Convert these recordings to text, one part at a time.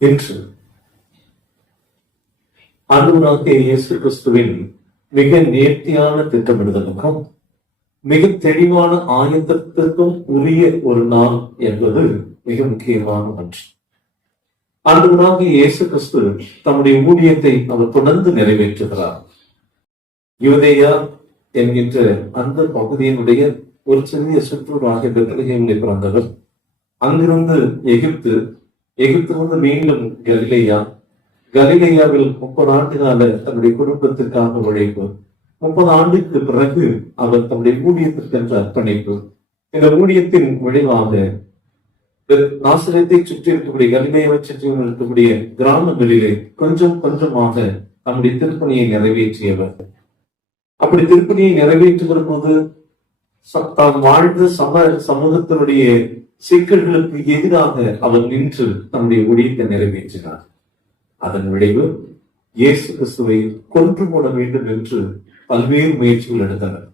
இன்று ஆண்டவராகிய இயேசு கிறிஸ்துவின் மிக நேர்த்தியான திட்டமிடுதலுக்கும் மிக தெளிவான ஆயத்தத்திற்கும் உரிய ஒரு நாள் என்பது மிக முக்கியமான ஒன்று. ஆண்டவராகிய இயேசு கிறிஸ்து தம்முடைய ஊழியத்தை அவர் தொடர்ந்து நிறைவேற்றுகிறார். யூதேயா என்கின்ற அந்த பகுதியினுடைய ஒரு சிறிய சுற்றுலாக பெத்லகேமில் பிறந்தவர். அங்கிருந்து எகிப்திலிருந்து மீண்டும் கலிலேயாவில் 30 ஆண்டுகால தன்னுடைய குடும்பத்திற்காக உழைப்பு, 30 ஆண்டுக்கு பிறகு அவர் தன்னுடைய ஊழியத்திற்கென்ற அர்ப்பணிப்பு. இந்த ஊழியத்தின் விளைவாக நாசரேத்தை சுற்றி இருக்கக்கூடிய கலிலேயாவை சுற்றி இருக்கக்கூடிய கிராமங்களிலே கொஞ்சம் கொஞ்சமாக தன்னுடைய திருப்பணியை நிறைவேற்றியவர். அப்படி திருப்பணியை நிறைவேற்றுகிற போது தான் வாழ்ந்த சமூகத்தினுடைய சிக்கல்களுக்கு எதிராக அவர் நின்று தன்னுடைய ஊழியத்தை நிறைவேற்றினார். அதன் விளைவு இயேசு கிறிஸ்துவை கொன்று போட வேண்டும் என்று பல்வேறு முயற்சிகள் எடுத்தனர்.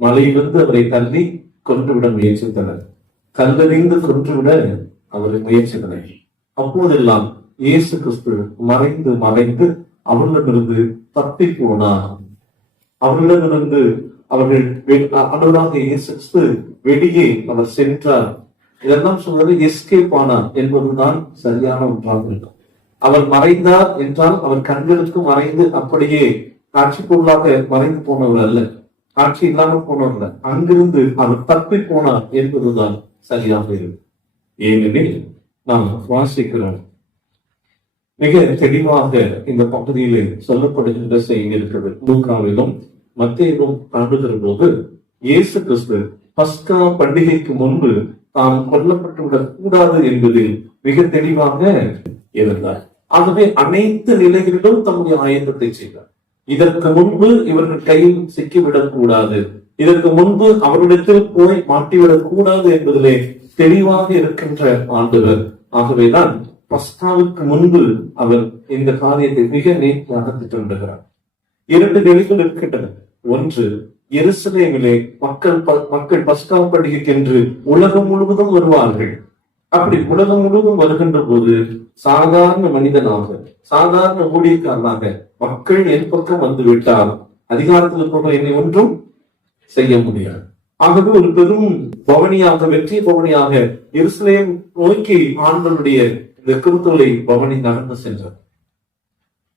மலையிலிருந்து அவரை தள்ளி கொன்றுவிட முயற்சித்தனர். கல்லறிந்து கொன்றுவிட அவரை முயற்சித்தனர். அப்போதெல்லாம் இயேசு கிறிஸ்து மறைந்து அவர்களிடமிருந்து தப்பி போனார். அவர்களிடமிருந்து அவர்கள் இயேசு கிறிஸ்து வெளியே அவர் சென்றார். இதெல்லாம் சொல்வது எஸ்கேப் ஆனார் என்பதுதான் சரியான ஒன்றாக இருக்கும். அவர் மறைந்தார் என்றால் அவர் கண்களுக்கு மறைந்து அப்படியே காட்சி பொருளாக மறைந்து போனவர் அல்ல, காட்சி இல்லாமல் போனவர் அல்ல. அங்கிருந்து அவர் தப்பி போனார் என்பதுதான் சரியாக இருக்கும். ஏனெனில் நாம் வாசிக்கிறோம், மிக தெளிவாக இந்த பகுதியிலே சொல்லப்படுகின்ற செய்தி இருக்கிறது. லூக்காவிலும் மத்தேயுவிலும் காணுகிற போது இயேசு கிறிஸ்து பஸ்கா பண்டிகைக்கு முன்பு தாம் கொல்லப்பட்டுவிடக் கூடாது என்பதில் மிக தெளிவாக இருந்தார். ஆகவே அனைத்து நிலைகளிலும் தம்முடைய ஆயத்தத்தை செய்தார். இதற்கு முன்பு இவர்கள் கையில் சிக்கிவிடக் கூடாது, இதற்கு முன்பு அவரிடத்தில் போய் மாட்டிவிடக் கூடாது என்பதிலே தெளிவாக இருக்கின்ற ஆண்டவர். ஆகவேதான் பஸ்காவுக்கு முன்பு அவர் இந்த காரியத்தை மிக நேர்த்தியாக திட்டமிடுகிறார். 2 நிலைகள் இருக்கின்றன. ஒன்று, எருசலேமிலே மக்கள் பஸ்கா பண்டிகைக்கென்று உலகம் முழுவதும் வருவார்கள். அப்படி உலகம் முழுவதும் வருகின்ற போது சாதாரண மனிதனாக, சாதாரண ஊழியக்காரனாக மக்கள் என் பக்கம் வந்து விட்டால் அதிகாரத்தில் போக என்னை ஒன்றும் செய்ய முடியாது. ஆகவே ஒரு பெரும் பவனியாக, வெற்றி பவனியாக எருசலேம் நோக்கி ஆண்டவருடைய இந்த கிறிஸ்துவை பவனி நடந்து சென்றார்.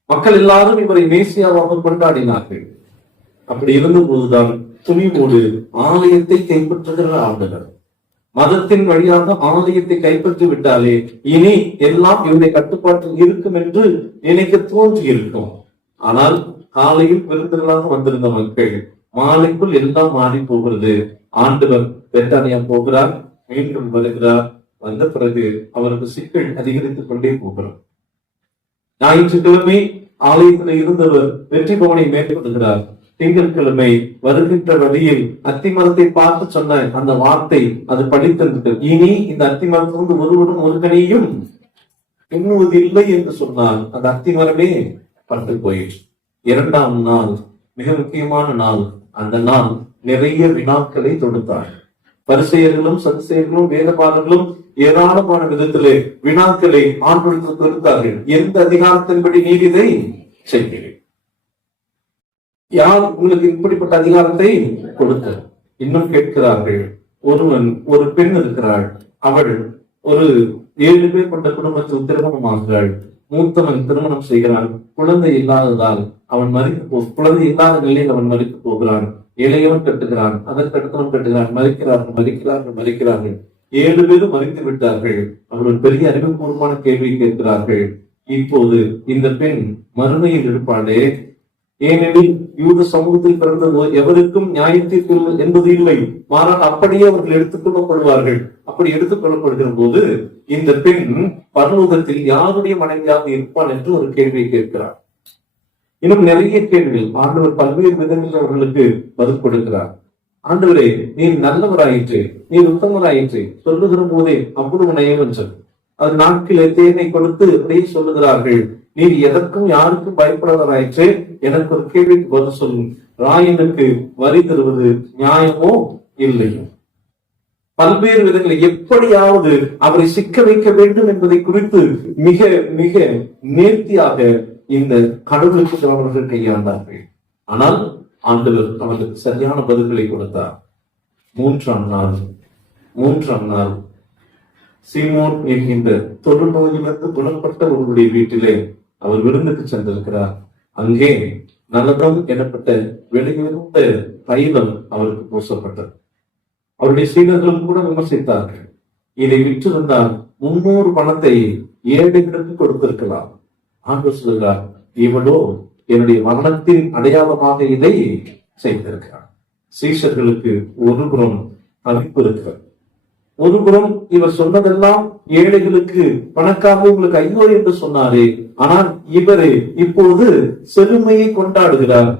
மக்கள் எல்லாரும் இவரை மேசியாவாக கொண்டாடினார்கள். அப்படி இருந்த போதுதான் துணிவோடு ஆலயத்தை கைப்பற்றுகிற ஆண்டவர். மதத்தின் வழியாக ஆலயத்தை கைப்பற்றி விட்டாலே இனி எல்லாம் இவருடைய கட்டுப்பாட்டில் இருக்கும் என்று நினைக்க தோன்றி இருக்கும். ஆனால் காலையில் விருந்துகளாக வந்திருந்த மக்கள் மாலைக்குள் எல்லாம் மாறி போகிறது. ஆண்டவர் பெத்தானியா போகிறார், மீண்டும் வருகிறார். வந்த பிறகு அவருக்கு சிக்கல் அதிகரித்துக் கொண்டே போகிறார். ஞாயிற்றுக்கிழமை ஆலயத்தில் இருந்தவர் வெற்றி பவனை மேற்கொள்கிறார். திங்கட்கிழமை வருகின்ற வழியில் அத்திமரத்தை பார்த்து சொன்ன அந்த வார்த்தை அது படித்தது. இனி இந்த அத்திமரத்திலிருந்து ஒருவரும் ஒரு கனியும் எண்ணுவதில்லை என்று சொன்னால் அந்த அத்திமரமே பட்டு போயிற்று. 2ஆம் நாள் மிக முக்கியமான நாள். அந்த நாள் நிறைய வினாக்களை தொடுத்தார். பரிசேயர்களும் சதுசேயர்களும் வேதபாரர்களும் ஏராளமான விதத்திலே வினாக்களை ஆண்டவருக்கு தொடுத்தார்கள். எந்த அதிகாரத்தின்படி நீர் இதை செய்கிறீர்கள்? யார் உங்களுக்கு இப்படிப்பட்ட அதிகாரத்தை கொடுத்த? இன்னும் கேட்கிறார்கள். ஒரு பெண் இருக்கிறாள், அவள் ஒரு 7 பேர் கொண்ட குடும்பத்தில் திருமணமாகிறாள். மூத்தவன் திருமணம் செய்கிறான், குழந்தை இல்லாததால் அவன் குழந்தை இல்லாத நிலையில் அவன் மறித்து போகிறான். இளையவன் கட்டுகிறான், அதற்கடுத்தவன் கட்டுகிறான், மறிக்கிறார்கள். 7 பேரும் மறித்து விட்டார்கள். அவர்கள் பெரிய அறிவுபூர்வமான கேள்வி கேட்கிறார்கள். இப்போது இந்த பெண் மறுமையில் இருப்பாளே, ஏனெனில் யூத சமூகத்தில் பிறந்த எவருக்கும் நியாயத்தீர்ப்பு என்பது இல்லை, மாறாக அப்படியே அவர்கள் எடுத்துக் கொள்ளப்படுவார்கள். அப்படி எடுத்துக் கொள்ளப்படுகிற போது இந்த பெண் பரலோகத்தில் யாருடைய மனைவியாக இருப்பாள் என்று ஒரு கேள்வியை கேட்கிறார். இன்னும் நிறைய கேள்விகள் ஆண்டவர் பல்வேறு விதங்களில் அவர்களுக்கு பதில் கொடுக்கிறார். ஆண்டவரே, நீர் நல்லவராயிற்று, நீர் உத்தமராயிற்று சொல்லுகிற போதே அவ்வளவு நயம் சொல். அது நாட்கள் தேனை கொடுத்து அப்படியே சொல்லுகிறார்கள். நீர் எதற்கும் யாருக்கும் பயப்படாதவராயிற்று, எனக்கு ஒரு கேள்விக்கு பதில் சொல்லும். ராயனுக்கு வரி தருவது நியாயமோ இல்லையோ? பல்வேறு விதங்களில் எப்படியாவது அவரை சிக்க வைக்க வேண்டும் என்பதை குறித்து மிக மிக நேர்த்தியாக இந்த கடவுளுக்கு அவர்கள் கையாண்டார்கள். ஆனால் ஆண்டவர் அவர்களுக்கு சரியான பதில்களை கொடுத்தார். மூன்றாம் நாள் சீமோன் என்கின்ற தொழுநோயிலிருந்து குணப்பட்ட ஒருவருடைய வீட்டிலே அவர் விருந்துக்கு சென்றிருக்கிறார். அங்கே நலதம் எனப்பட்ட வெளியிருந்த தைலம் அவருக்கு பூசப்பட்டது. அவருடைய சீடர்களும் கூட விமர்சித்தார்கள். இதை விற்றிருந்தால் 300 பணத்தை ஏழைகளுக்கு கொடுத்திருக்கலாம். ஆண்டவர் சொல்கிறார், இவளோ என்னுடைய மரணத்தின் அடையாளமாக இதை செய்திருக்கிறார். சீஷர்களுக்கு ஒருபுறம் தவிப்பு இருக்கிறது, ஒருபுறம் இவர் சொன்னதெல்லாம் ஏழைகளுக்கு பணக்காக உங்களுக்கு ஐயோ என்று சொன்னாரே, ஆனால் இவரே இப்போது செழுமையை கொண்டாடுகிறார்.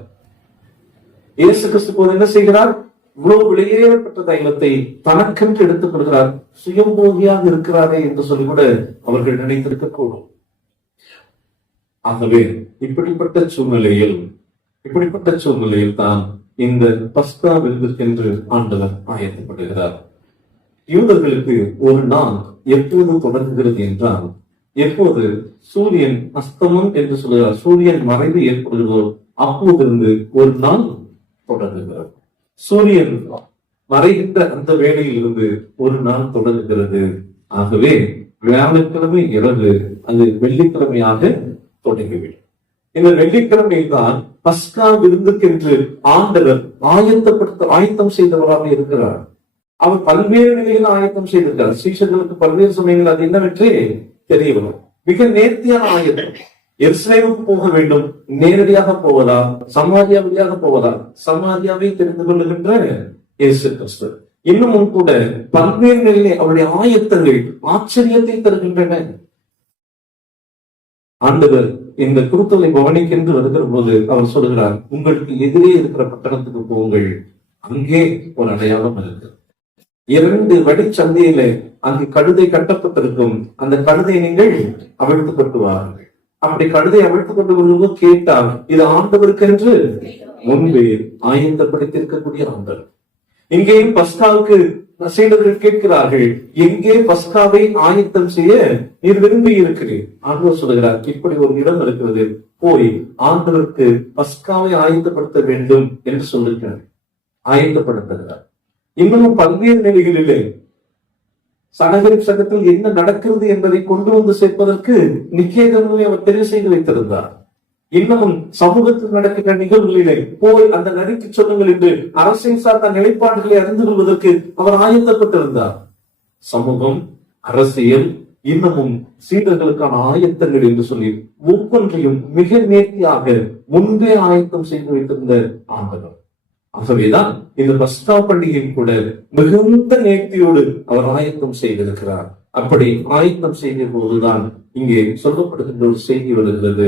இயேசு கிறிஸ்து என்ன செய்கிறார்? இவ்வளவு வெளியேறப்பட்ட தைலத்தை தனக்கென்று எடுத்துக் கொள்கிறார். சுயம்போகியாக இருக்கிறாரே என்று சொல்லி கூட அவர்கள் நினைத்திருக்க கூடும். ஆகவே இப்படிப்பட்ட சூழ்நிலையில் தான் இந்த பஸ்கா விருந்துக்கென்று ஆண்டவர் ஆயத்தப்படுகிறார். யூதர்களுக்கு ஒரு நாள் எப்போது தொடங்குகிறது என்றால், எப்போது சூரியன் அஸ்தமம் என்று சொல்கிறார், சூரியன் மறைவு ஏற்படுகிறதோ அப்போதிருந்து ஒரு நாள் தொடங்குகிறது. சூரியன் மறைகின்ற அந்த வேளையில் இருந்து ஒரு நாள் தொடங்குகிறது. ஆகவே வியாழக்கிழமை இரவு அது வெள்ளிக்கிழமையாக தொடங்கிவிடும். இந்த வெள்ளிக்கிழமையில் தான் பஸ்கா விருந்துக்கென்று ஆண்டவர் ஆயத்தம் செய்தவராக இருக்கிறார். அவர் பல்வேறு நிலையில் ஆயத்தம் செய்திருக்கிறார். சீஷர்களுக்கு பல்வேறு சமயங்கள் அது என்னவென்றே தெரிய வரும். மிக நேர்த்தியான ஆயத்தம். எருசலேமுக்கு போக வேண்டும், நேரடியாக போவதா, சமாரியா வழியாக போவதா? சமாரியாவை தெரிந்து கொள்ளுகின்ற இயேசு கிறிஸ்து. இன்னமும் கூட பல்வேறு நிலையிலே அவருடைய ஆயத்தங்கள் ஆச்சரியத்தை தருகின்றன. ஆண்டவர் இந்த குருத்தலை பவனிக்கென்று வருகிற போது அவர் சொல்கிறார், உங்களுக்கு எதிரே இருக்கிற பட்டணத்துக்கு போங்கள், அங்கே ஒரு அடையாளம் இருக்கு. 2 வடிச்சந்தையில அங்கு கழுதை கட்டப்பட்டிருக்கும். அந்த கழுதை நீங்கள் அவிழ்த்து கொண்டு வாருங்கள். அப்படி கழுதை அவிழ்த்து கொண்டு வருவது கேட்டால் இது ஆண்டவருக்கென்று முன்பே ஆயத்தப்படுத்தியிருக்கக்கூடிய ஆண்டவர். இங்கேயும் பஸ்காவுக்கு சீடர்கள் கேட்கிறார்கள், எங்கே பஸ்காவை ஆயத்தம் செய்ய நீர் விரும்பி இருக்கிறீர்? ஆண்டவர் சொல்கிறார், இப்படி ஒரு இடம் இருக்கிறது, போய் ஆண்டவருக்கு பஸ்காவை ஆயத்தப்படுத்த வேண்டும் என்று சொல்லிருக்கிறார். ஆயத்தப்படுத்துகிறார். இன்னும் பல்வேறு நிலைகளிலே சகத்தில் என்ன நடக்கிறது என்பதை கொண்டு வந்து சேர்ப்பதற்கு நிக்கேதேமுவை அவர் தெரிவு செய்து வைத்திருந்தார். இன்னமும் சமூகத்தில் நடக்கின்ற நிகழ்வுகளிலே போய் அந்த நடிக்கு சொல்லுங்கள் என்று அரசியல் சார்ந்த நிலைப்பாடுகளை அறிந்து கொள்வதற்கு அவர் ஆயத்தப்பட்டிருந்தார். சமூகம், அரசியல், இன்னமும் சீடர்களுக்கான ஆயத்தங்கள் என்று சொல்லி ஒவ்வொன்றையும் மிக நேர்த்தியாக முன்பே ஆயத்தம் செய்து வைத்திருந்த ஆண்டவர். ஆகவேதான் இந்த பஸ்கா பண்டிகையும் கூட மிகுந்த நேர்த்தியோடு அவர் ஆயத்தம் செய்திருக்கிறார். அப்படி ஆயத்தம் செய்த போதுதான் இங்கே சொல்லப்படுகின்ற ஒரு செய்தி வருகிறது.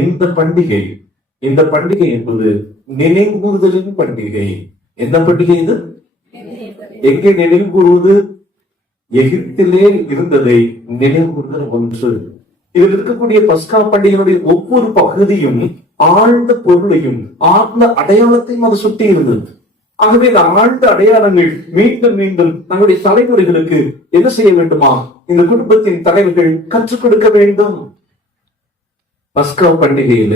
இந்த பண்டிகை என்பது நினைவுகூறுதலின் பண்டிகை. எந்த பண்டிகை இது? எங்கே நினைவு கூறுவது? எகிப்திலே இருந்ததை நினைவு கூறுதல் ஒன்று. இதில் இருக்கக்கூடிய பஸ்கா பண்டிகையுடைய ஒவ்வொரு பகுதியும் ஆழ்ந்த பொருளையும் ஆழ்ந்த அடையாளத்தையும் அது சுட்டி இருந்தது. ஆகவே இந்த ஆழ்ந்த அடையாளங்கள் மீண்டும் மீண்டும் தங்களுடைய தலைமுறைகளுக்கு என்ன செய்ய வேண்டுமா? இந்த குடும்பத்தின் தலைவர்கள் கற்றுக் கொடுக்க வேண்டும். பஸ்கா பண்டிகையில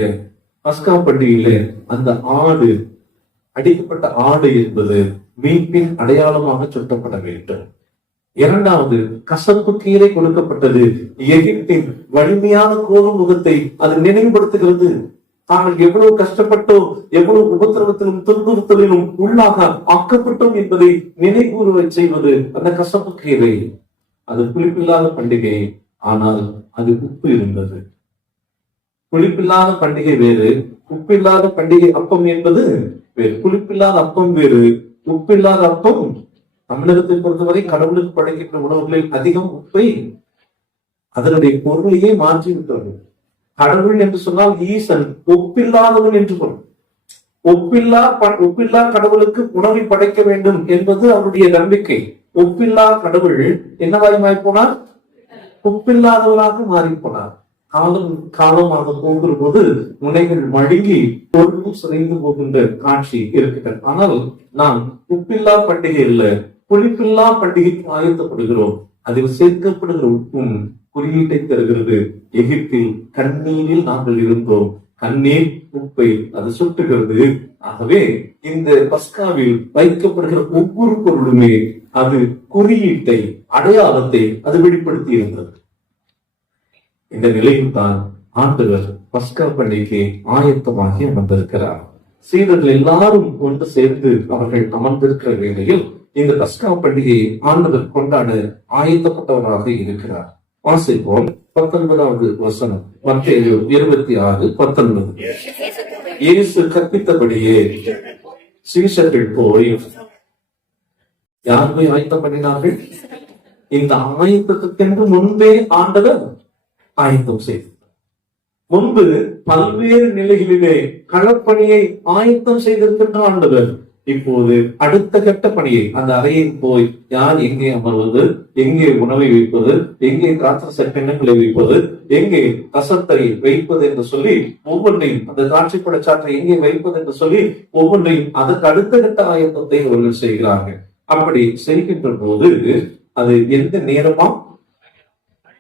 அந்த ஆடு, அடிக்கப்பட்ட ஆடு என்பது மீட்பின் அடையாளமாக சுட்டப்பட வேண்டும். இரண்டாவது, கசப்பு கீரை கொடுக்கப்பட்டது. எகிப்தின் வலிமையான கோப முகத்தை அது நினைவுபடுத்துகிறது. தாங்கள் எவ்வளவு கஷ்டப்பட்டோம், எவ்வளவு உபத்திரவத்திலும் துன்புறுத்தலிலும் உள்ளாக ஆக்கப்பட்டோம் என்பதை நினைவுகூற செய்வது அந்த கசப்பு கீரை. அது புளிப்பில்லாத பண்டிகை, ஆனால் அது உப்பு இருந்தது. புளிப்பில்லாத பண்டிகை வேறு, உப்பில்லாத பண்டிகை அப்பம் என்பது வேறு. புளிப்பில்லாத அப்பம் வேறு, உப்பில்லாத அப்பம். தமிழகத்தை பொறுத்தவரை கடவுளுக்கு படைக்கின்ற உணவுகளில் அதிகம் உப்பை அதனுடைய பொருளையே மாற்றி விட்டார்கள். கடவுள் என்று சொன்னால் ஈசன் ஒப்பில்லாதவன் என்று பொருள். ஒப்பில்லா கடவுளுக்கு உணவை படைக்க வேண்டும் என்பது அவருடைய நம்பிக்கை. ஒப்பில்லா கடவுள் என்னவாய் போனார்? ஒப்பில்லாதவராக மாறி போனார். காலமாக போகிற போது முனைகள் மழுங்கி பொருளும் சிதைந்து போகின்ற காட்சி இருக்கிறது. ஆனால் நாம் உப்பில்லா பண்டிகை இல்ல, புளிப்பில்லா பண்டிகைக்கு ஆயத்தப்படுகிறோம். அதில் சேர்க்கப்படுகிற உப்பும் குறியீட்டை தருகிறது. எகிப்தில் கண்ணீரில் நாங்கள் இருந்தோம், கண்ணீர் உப்பை அது சுட்டுகிறது. ஆகவே இந்த பஸ்காவில் வைக்கப்படுகிற ஒவ்வொரு பொருளுமே அது குறியீட்டை, அடையாளத்தை அது வெளிப்படுத்தி இருந்தது. இந்த நிலையில் தான் ஆண்டவர் பஸ்கா பண்டிகைக்கு ஆயத்தமாகி அமர்ந்திருக்கிறார். சீடர்கள் எல்லாரும் ஒன்று சேர்ந்து அவர்கள் அமர்ந்திருக்கிற வேளையில் இந்த பஸ்கா பண்டிகையை ஆண்டவர் கொண்டாட ஆயத்தப்பட்டவராக இருக்கிறார். வாசிப்போம் 19வது வசனம், மத்தேயு 26:19. இயேசு கற்பித்தபடியே சீஷர்கள் போய் யார் போய் ஆயத்தம் பண்ணினார்கள்? இந்த ஆயத்தத்துக்கென்று முன்பே ஆண்டவர் ஆயத்தம் செய்தார். முன்பு பல்வேறு நிலைகளிலே களப்பணியை ஆயத்தம் செய்திருக்கின்ற ஆண்டவர் இப்போது அடுத்த கட்ட பணியை, அந்த அறையில் போய் யார் எங்கே அமர்வது, எங்கே உணவை வைப்பது, எங்கே திராட்சை சட்டங்களை வைப்பது, எங்கே கசத்தை வைப்பது என்று சொல்லி ஒவ்வொன்றையும், அந்த திராட்சை பழச்சாற்றை எங்கே வைப்பது என்று சொல்லி ஒவ்வொன்றையும் அதற்கு அடுத்த கட்ட ஆயத்தத்தை அவர்கள் செய்கிறார்கள். அப்படி செய்கின்ற போது அது எந்த நேரமா?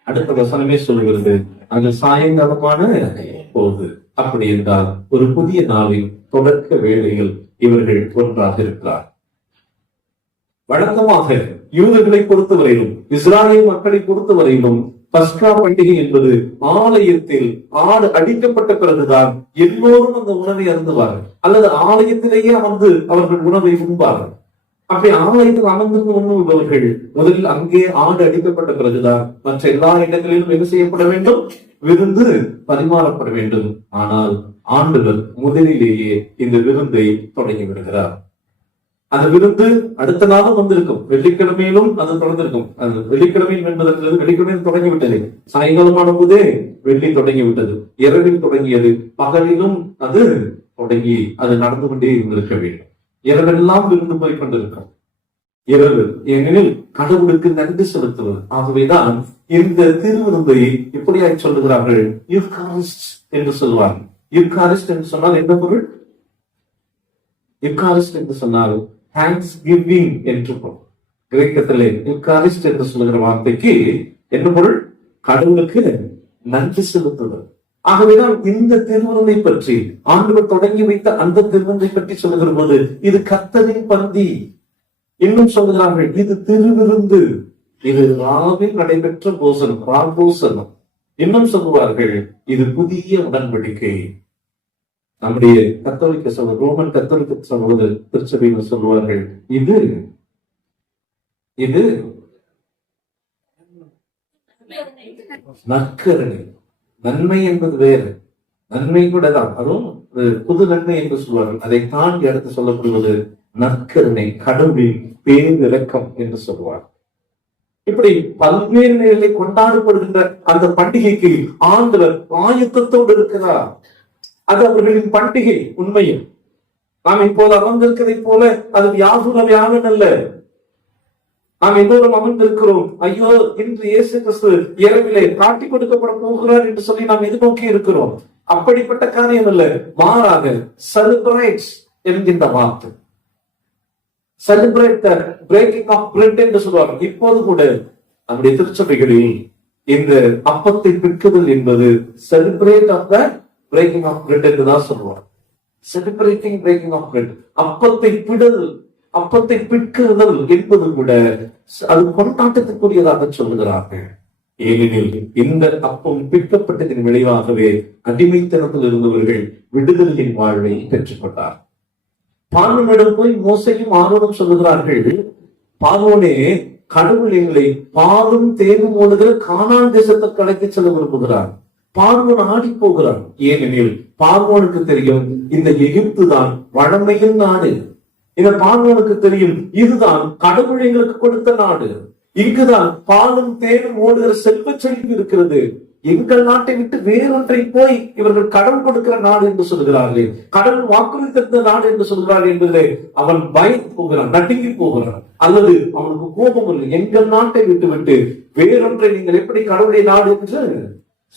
அடுத்த வசனமே சொல்கிறது, அது சாயங்காலமான போது. அப்படி என்றால் ஒரு புதிய நாளின் தொடக்க வேளையில் இவர்கள் ஒன்றாக இருக்கிறார். வழக்கமாக யூதர்களை பொறுத்தவரையிலும், இஸ்ராயேல் மக்களை பொறுத்தவரையிலும் பஸ்கா பண்டிகை என்பது ஆலயத்தில் ஆடு அடிக்கப்பட்ட பிறகுதான் எல்லோரும் அந்த உணவை அருந்துவார்கள், அல்லது ஆலயத்திலேயே அமர்ந்து அவர்கள் உணவை உண்பார்கள். அப்படி ஆலயத்தில் அமர்ந்து உண்ணுபவர்கள் முதலில் அங்கே ஆடு அடிக்கப்பட்ட பிறகுதான் மற்ற எல்லா இடங்களிலும் என்ன செய்யப்பட வேண்டும்? விருந்து பரிமாறப்பட வேண்டும். ஆனால் ஆண்டவர் முதலிலேயே இந்த விருந்தை தொடங்கி விடுகிறார். அந்த விருந்து அடுத்த நாளும் வந்திருக்கும், வெள்ளிக்கிழமையிலும் அது தொடர்ந்திருக்கும். அது வெள்ளிக்கிழமையில் என்பதற்கு வெள்ளிக்கிழமையில் தொடங்கிவிட்டது, சாயங்காலமான போதே வெள்ளி தொடங்கிவிட்டது, இரவில் தொடங்கியது, பகலிலும் அது தொடங்கி அது நடந்து கொண்டே இருந்திருக்க வேண்டும். இரவெல்லாம் விருந்து போய் கொண்டிருக்கும். இரவு ஏனெனில் கடவுளுக்கு நன்றி செலுத்துவது. ஆகவேதான் இந்த திருவிருந்தை இப்படியாய் சொல்லுகிறார்கள், யூகாரிஸ்ட் என்று சொல்வார்கள். யூகாரிஸ்ட் என்று சொன்னால் என்ன பொருள்? யூகாரிஸ்ட் என்று சொன்னால் தேங்க்ஸ் கிவிங் என்று பொருள். கிரேக்கத்திலே யூகாரிஸ்ட் என்று சொல்லுகிற வார்த்தைக்கு என்ன பொருள்? கடவுளுக்கு நன்றி செலுத்துவது. ஆகவேதான் இந்த திருவிருந்தை பற்றி ஆண்டவர் தொடங்கி வைத்த அந்த திருவிருந்தை பற்றி சொல்லுகிற போது இது கர்த்தரின் பந்தி. இன்னும் சொல்லுகிறார்கள், இது திருவிருந்து, இது ராவில் நடைபெற்ற போசனம், ராபோசனம். இன்னும் சொல்லுவார்கள், இது புதிய உடன்படிக்கை. நம்முடைய கத்தோலிக்க சகோதரர், ரோமன் கத்தோலிக்க சகோதரர் திருச்சபையில் சொல்லுவார்கள், இது இது நற்கருணை. நன்மை என்பது வேறு, நன்மை கூட தான், அதுவும் புது நன்மை என்று சொல்வார்கள். அதை தாண்டி அடுத்து சொல்லப்படுவது நற்கருணை, கடவுளின் பேரிரக்கம் என்று சொல்வார். இப்படி பல்வேறு நிலைகளை கொண்டாடப்படுகின்ற அந்த பண்டிகைக்கு ஆண்டவர் ஆயத்தத்தோடு இருக்கிறார். அது அவர்களின் பண்டிகை. உண்மையில் நாம் இப்போது அமர்ந்திருக்கிறதை போல அது வியாகுல வியாழன் அல்ல. நாம் எல்லோரும் அமர்ந்திருக்கிறோம், ஐயோ இன்று இயேசு கிறிஸ்து இரவிலே காட்டி கொடுக்கப்பட போகிறார் என்று சொல்லி நாம் எதிர்நோக்கி இருக்கிறோம். அப்படிப்பட்ட காரியம் அல்ல, மாறாக செலிப்ரேட்ஸ் என்கின்ற வார்த்தை, celebrate the breaking of bread என்று சொல்வார்கள். இப்போது கூட நம்முடைய திருச்சபைகளில் இந்த அப்பத்தை பிற்குதல் என்பது celebrate of the breaking of bread என்று தான் சொல்வார். செலிப்ரேட்டிங் பிரேக்கிங் ஆஃப் பிரெட், அப்பத்தை பிடல், அப்பத்தை பிற்குதல் என்பது கூட அது கொண்டாட்டத்திற்குரியதாக சொல்லுகிறார்கள். ஏனெனில் இந்த அப்பம் பிற்கப்பட்டதின் விளைவாகவே அடிமைத்தனத்தில் இருந்தவர்கள் விடுதலையின் வாழ்வை பெற்றுக்கொண்டார். பார்வோனிடம் போய் மோசேயும் ஆரோனும் சொல்லுகிறார்கள், பார்வோனே, கடவுள் எங்களை பாலும் தேனும் ஓடுகிற கானான் தேசத்திற்கு அழைத்து செல்ல விரும்புகிறார். பார்வோன் ஆடி போகிறார். ஏனெனில் பார்வோனுக்கு தெரியும், இந்த எகிப்து தான் வளமையின் நாடு. இந்த பார்வோனுக்கு தெரியும், இதுதான் கடவுள் எங்களுக்கு கொடுத்த நாடு, இங்குதான் பாலும் தேனும் ஓடுகிற செல்வ செழிப்பு இருக்கிறது. எங்கள் நாட்டை விட்டு வேறொன்றை போய் இவர்கள் கடவுள் கொடுக்கிற நாடு என்று சொல்கிறார்கள், கடவுள் வாக்குறுதி நாடு என்று சொல்கிறார்கள் என்பதிலே அவன் பயந்து போகிறான், நடுங்கி போகிறான். அல்லது அவனுக்கு கோபம் இல்லை, எங்கள் நாட்டை விட்டு விட்டு வேறொன்றை நீங்கள் எப்படி கடவுளுடைய நாடு என்று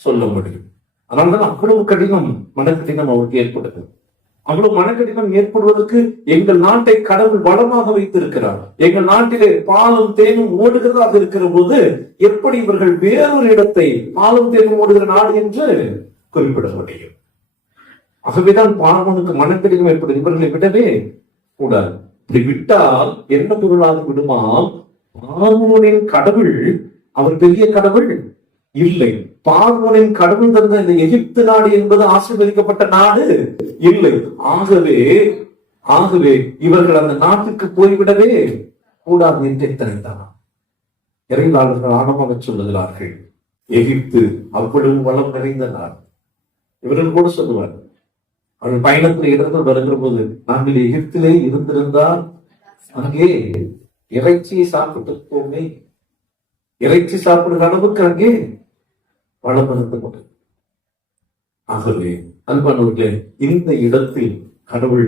சொல்ல முடியும்? அதனால்தான் அவ்வளவு கடினம், மனக்கடினம் அவருக்கு ஏற்படுது. அவ்வளவு மனக்கடினம் ஏற்படுவதற்கு எங்கள் நாட்டை கடவுள் வளமாக வைத்திருக்கிறார். எங்கள் நாட்டிலே பாலும் தேனும் ஓடுகிறதாக இருக்கிற போது எப்படி இவர்கள் வேறொரு இடத்தை பாலும் தேனும் ஓடுகிற நாடு என்று குறிப்பிட முடியும்? ஆகவேதான் பார்வனுக்கு மனக்கடினம் ஏற்படுது. இவர்களை விடவே கூடாது. இப்படி விட்டால் என்ன பொருளாக விடுமாம்? பார்வோனின் கடவுள் அவர் பெரிய கடவுள் இல்லை. பார்வோனின் கடவுள் தந்த இந்த எகிப்து நாடு என்பது ஆசீர்வதிக்கப்பட்ட நாடு இல்லை. ஆகவே இவர்கள் அந்த நாட்டுக்கு போய்விடவே கூடாது என்று எத்தனைத்தான் இறைவாளர்கள் ஆழமாக சொல்லுகிறார்கள். எகிப்து அவ்வளவு வளம் நிறைந்த நாடு. இவர்கள் கூட சொல்லுவார், அவர்கள் பயணத்தில் இடத்தில் வருகிற போது, நாங்கள் எகிப்திலே இருந்திருந்தால் அங்கே இறைச்சியை சாப்பிட்டு இறைச்சி சாப்பிடுற அளவுக்கு அங்கே வளம் இருந்து கொண்டு. ஆகவே அன்பானவர்களே, இந்த இடத்தில் கடவுள்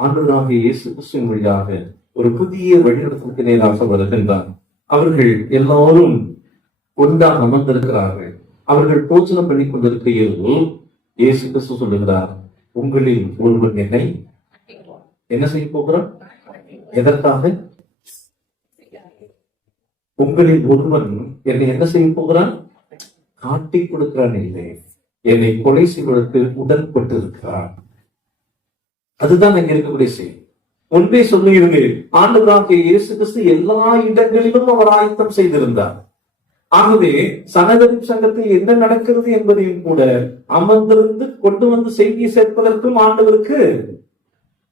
ஆண்டவராகிய இயேசு கிறிஸ்துவின் வழியாக ஒரு புதிய வழிநடத்தலுக்கு நேராக வருகின்றார். அவர்கள் எல்லாரும் ஒன்றாக அமர்ந்திருக்கிறார்கள். அவர்கள் போஜனம் பண்ணி கொண்டிருக்கையில் இயேசு கிறிஸ்து சொல்லுகிறார், உங்களில் ஒருவன் என்னை என்ன செய்ய போகிறான்? எதற்காக? உங்களில் ஒருவன் என்னை என்ன செய்ய போகிறான்? காட்டி கொடுக்கிறான் இல்லை, என்னை கொலை செய்வதற்கு உடன்பட்டு இருக்கிறான். அதுதான் அங்க இருக்கக்கூடிய செய்தி. ஒன்றே சொல்லுகிறேன், ஆண்டவராகிய இயேசு கிறிஸ்து எல்லா இடங்களிலும் அவர் ஆயத்தம் செய்திருந்தார். ஆகவே சனகரின் சங்கத்தில் என்ன நடக்கிறது என்பதையும் கூட அமர்ந்திருந்து கொண்டு வந்து செய்தியை சேர்ப்பதற்கும் ஆண்டவருக்கு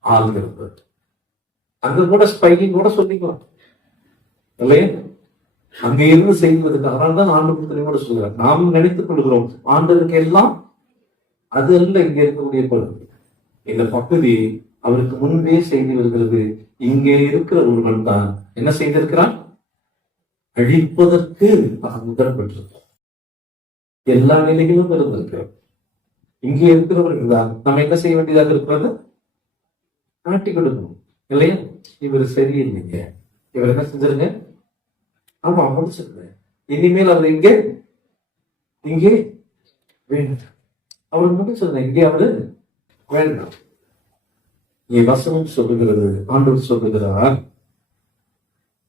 ஆள் இருந்தது. அங்க கூட ஸ்பைக்கிங் கூட சொல்லிக்கலாம் இல்லையா? அங்க இருந்து செய்வதற்கு. அதனால்தான் ஆண்டவர் தெளிவோடு சொல்கிறார், நாம் நினைத்துக் கொள்கிறோம் ஆண்டவருக்கு எல்லாம் அது அல்ல இங்க இருக்கக்கூடிய பொருள். இந்த பகுதி அவருக்கு முன்பே செய்தி வருகிறது. இங்கே இருக்கிற ஒருவன் தான் என்ன செய்திருக்கிறான்? அழிப்பதற்கு முதல் பெற்றிருக்கிறார். எல்லா நிலைகளும் இருந்திருக்கிறோம். இங்கே இருக்கிறவர்கள் தான் நம்ம என்ன செய்ய வேண்டியதாக இருக்கிறது? காட்டி கொடுக்கணும் இல்லையா? இவர் சரியில்லைங்க, இவர் என்ன செஞ்சிருங்க? ஆமா முடிச்சிருக்க. இனிமேல் அவர் இங்கே வேண்டாம். அவரு முடிச்சிருந்த இங்கே அவரு வேண்டாம். என் வசனம் சொல்லுகிறது, ஆண்டவர் சொல்லுகிறார்,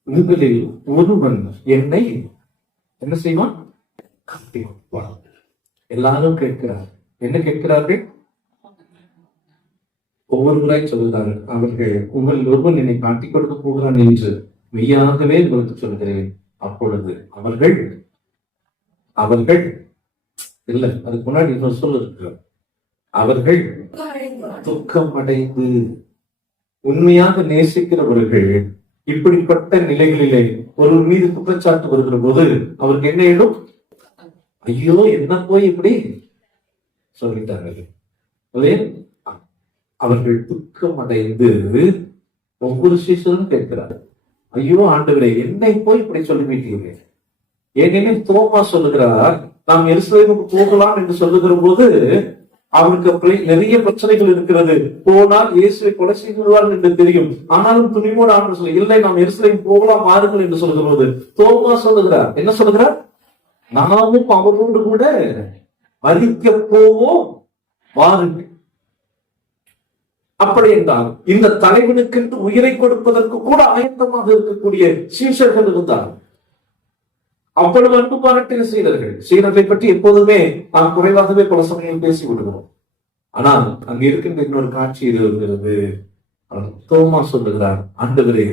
உங்களில் ஒருவன் என்னை என்ன செய்வான்? காட்டி கொடுப்பான். எல்லாரும் கேட்கிறார். என்ன கேட்கிறார்கள்? ஒவ்வொருவராய் சொல்லுகிறார்கள். அவர்கள் உங்களில் ஒருவன் என்னை காட்டிக் கொடுக்க போகிறான் என்று மெய்யாகவே உங்களுக்கு சொல்கிறேன். அப்பொழுது அவர்கள் இல்லை, அதுக்கு முன்னாடி இன்னொரு சொல் இருக்கு. அவர்கள் துக்கம் அடைந்து, உண்மையாக நேசிக்கிறவர்கள் இப்படிப்பட்ட நிலைகளிலே ஒரு மீது குற்றச்சாட்டு வருகிற போது அவருக்கு என்ன ஆயிடும்? ஐயோ, என்ன போய் இப்படி சொல்லிட்டார்கள். அவர்கள் துக்கம் அடைந்து ஒவ்வொரு சீசனும் கேட்கிறார்கள், ஐயோ ஆண்டவரே, என்னை போய் இப்படி சொல்லிவிட்டீங்க. ஏனெனில் தோமா சொல்லுகிறார், நாம் எருசலேமுக்கு போகலாம் என்று சொல்லுகிற போது அவருக்கு நிறைய பிரச்சனைகள் இருக்கிறது. போனால் இயேசுவை கொலை செய்வார்கள் என்று தெரியும். ஆனாலும் துணிவோடு ஆண்டு சொல்ல, இல்லை நாம் எருசலேம் போகலாம் வாருங்கள் என்று சொல்லுகிற போது தோமா சொல்லுகிறார், என்ன சொல்லுகிறார்? நாமும் அவரோடு கூட மரிக்க போவோம் வாருங்கள். அப்படி என்றால் இந்த தலைவனுக்கு உயிரை கொடுப்பதற்கு கூட ஆயத்தமாக இருக்கக்கூடிய சீஷர்கள் இருந்தார். அவ்வளவு அன்பு பாராட்டின சீடர்கள். சீடர்களை பற்றி எப்போதுமே நாம் குறைவாகவே பல சமயம் பேசி விடுகிறோம். ஆனால் அங்க இருக்கின்ற இன்னொரு காட்சி இது வருகிறது. தோமா சொல்லுகிறார், ஆண்டவரே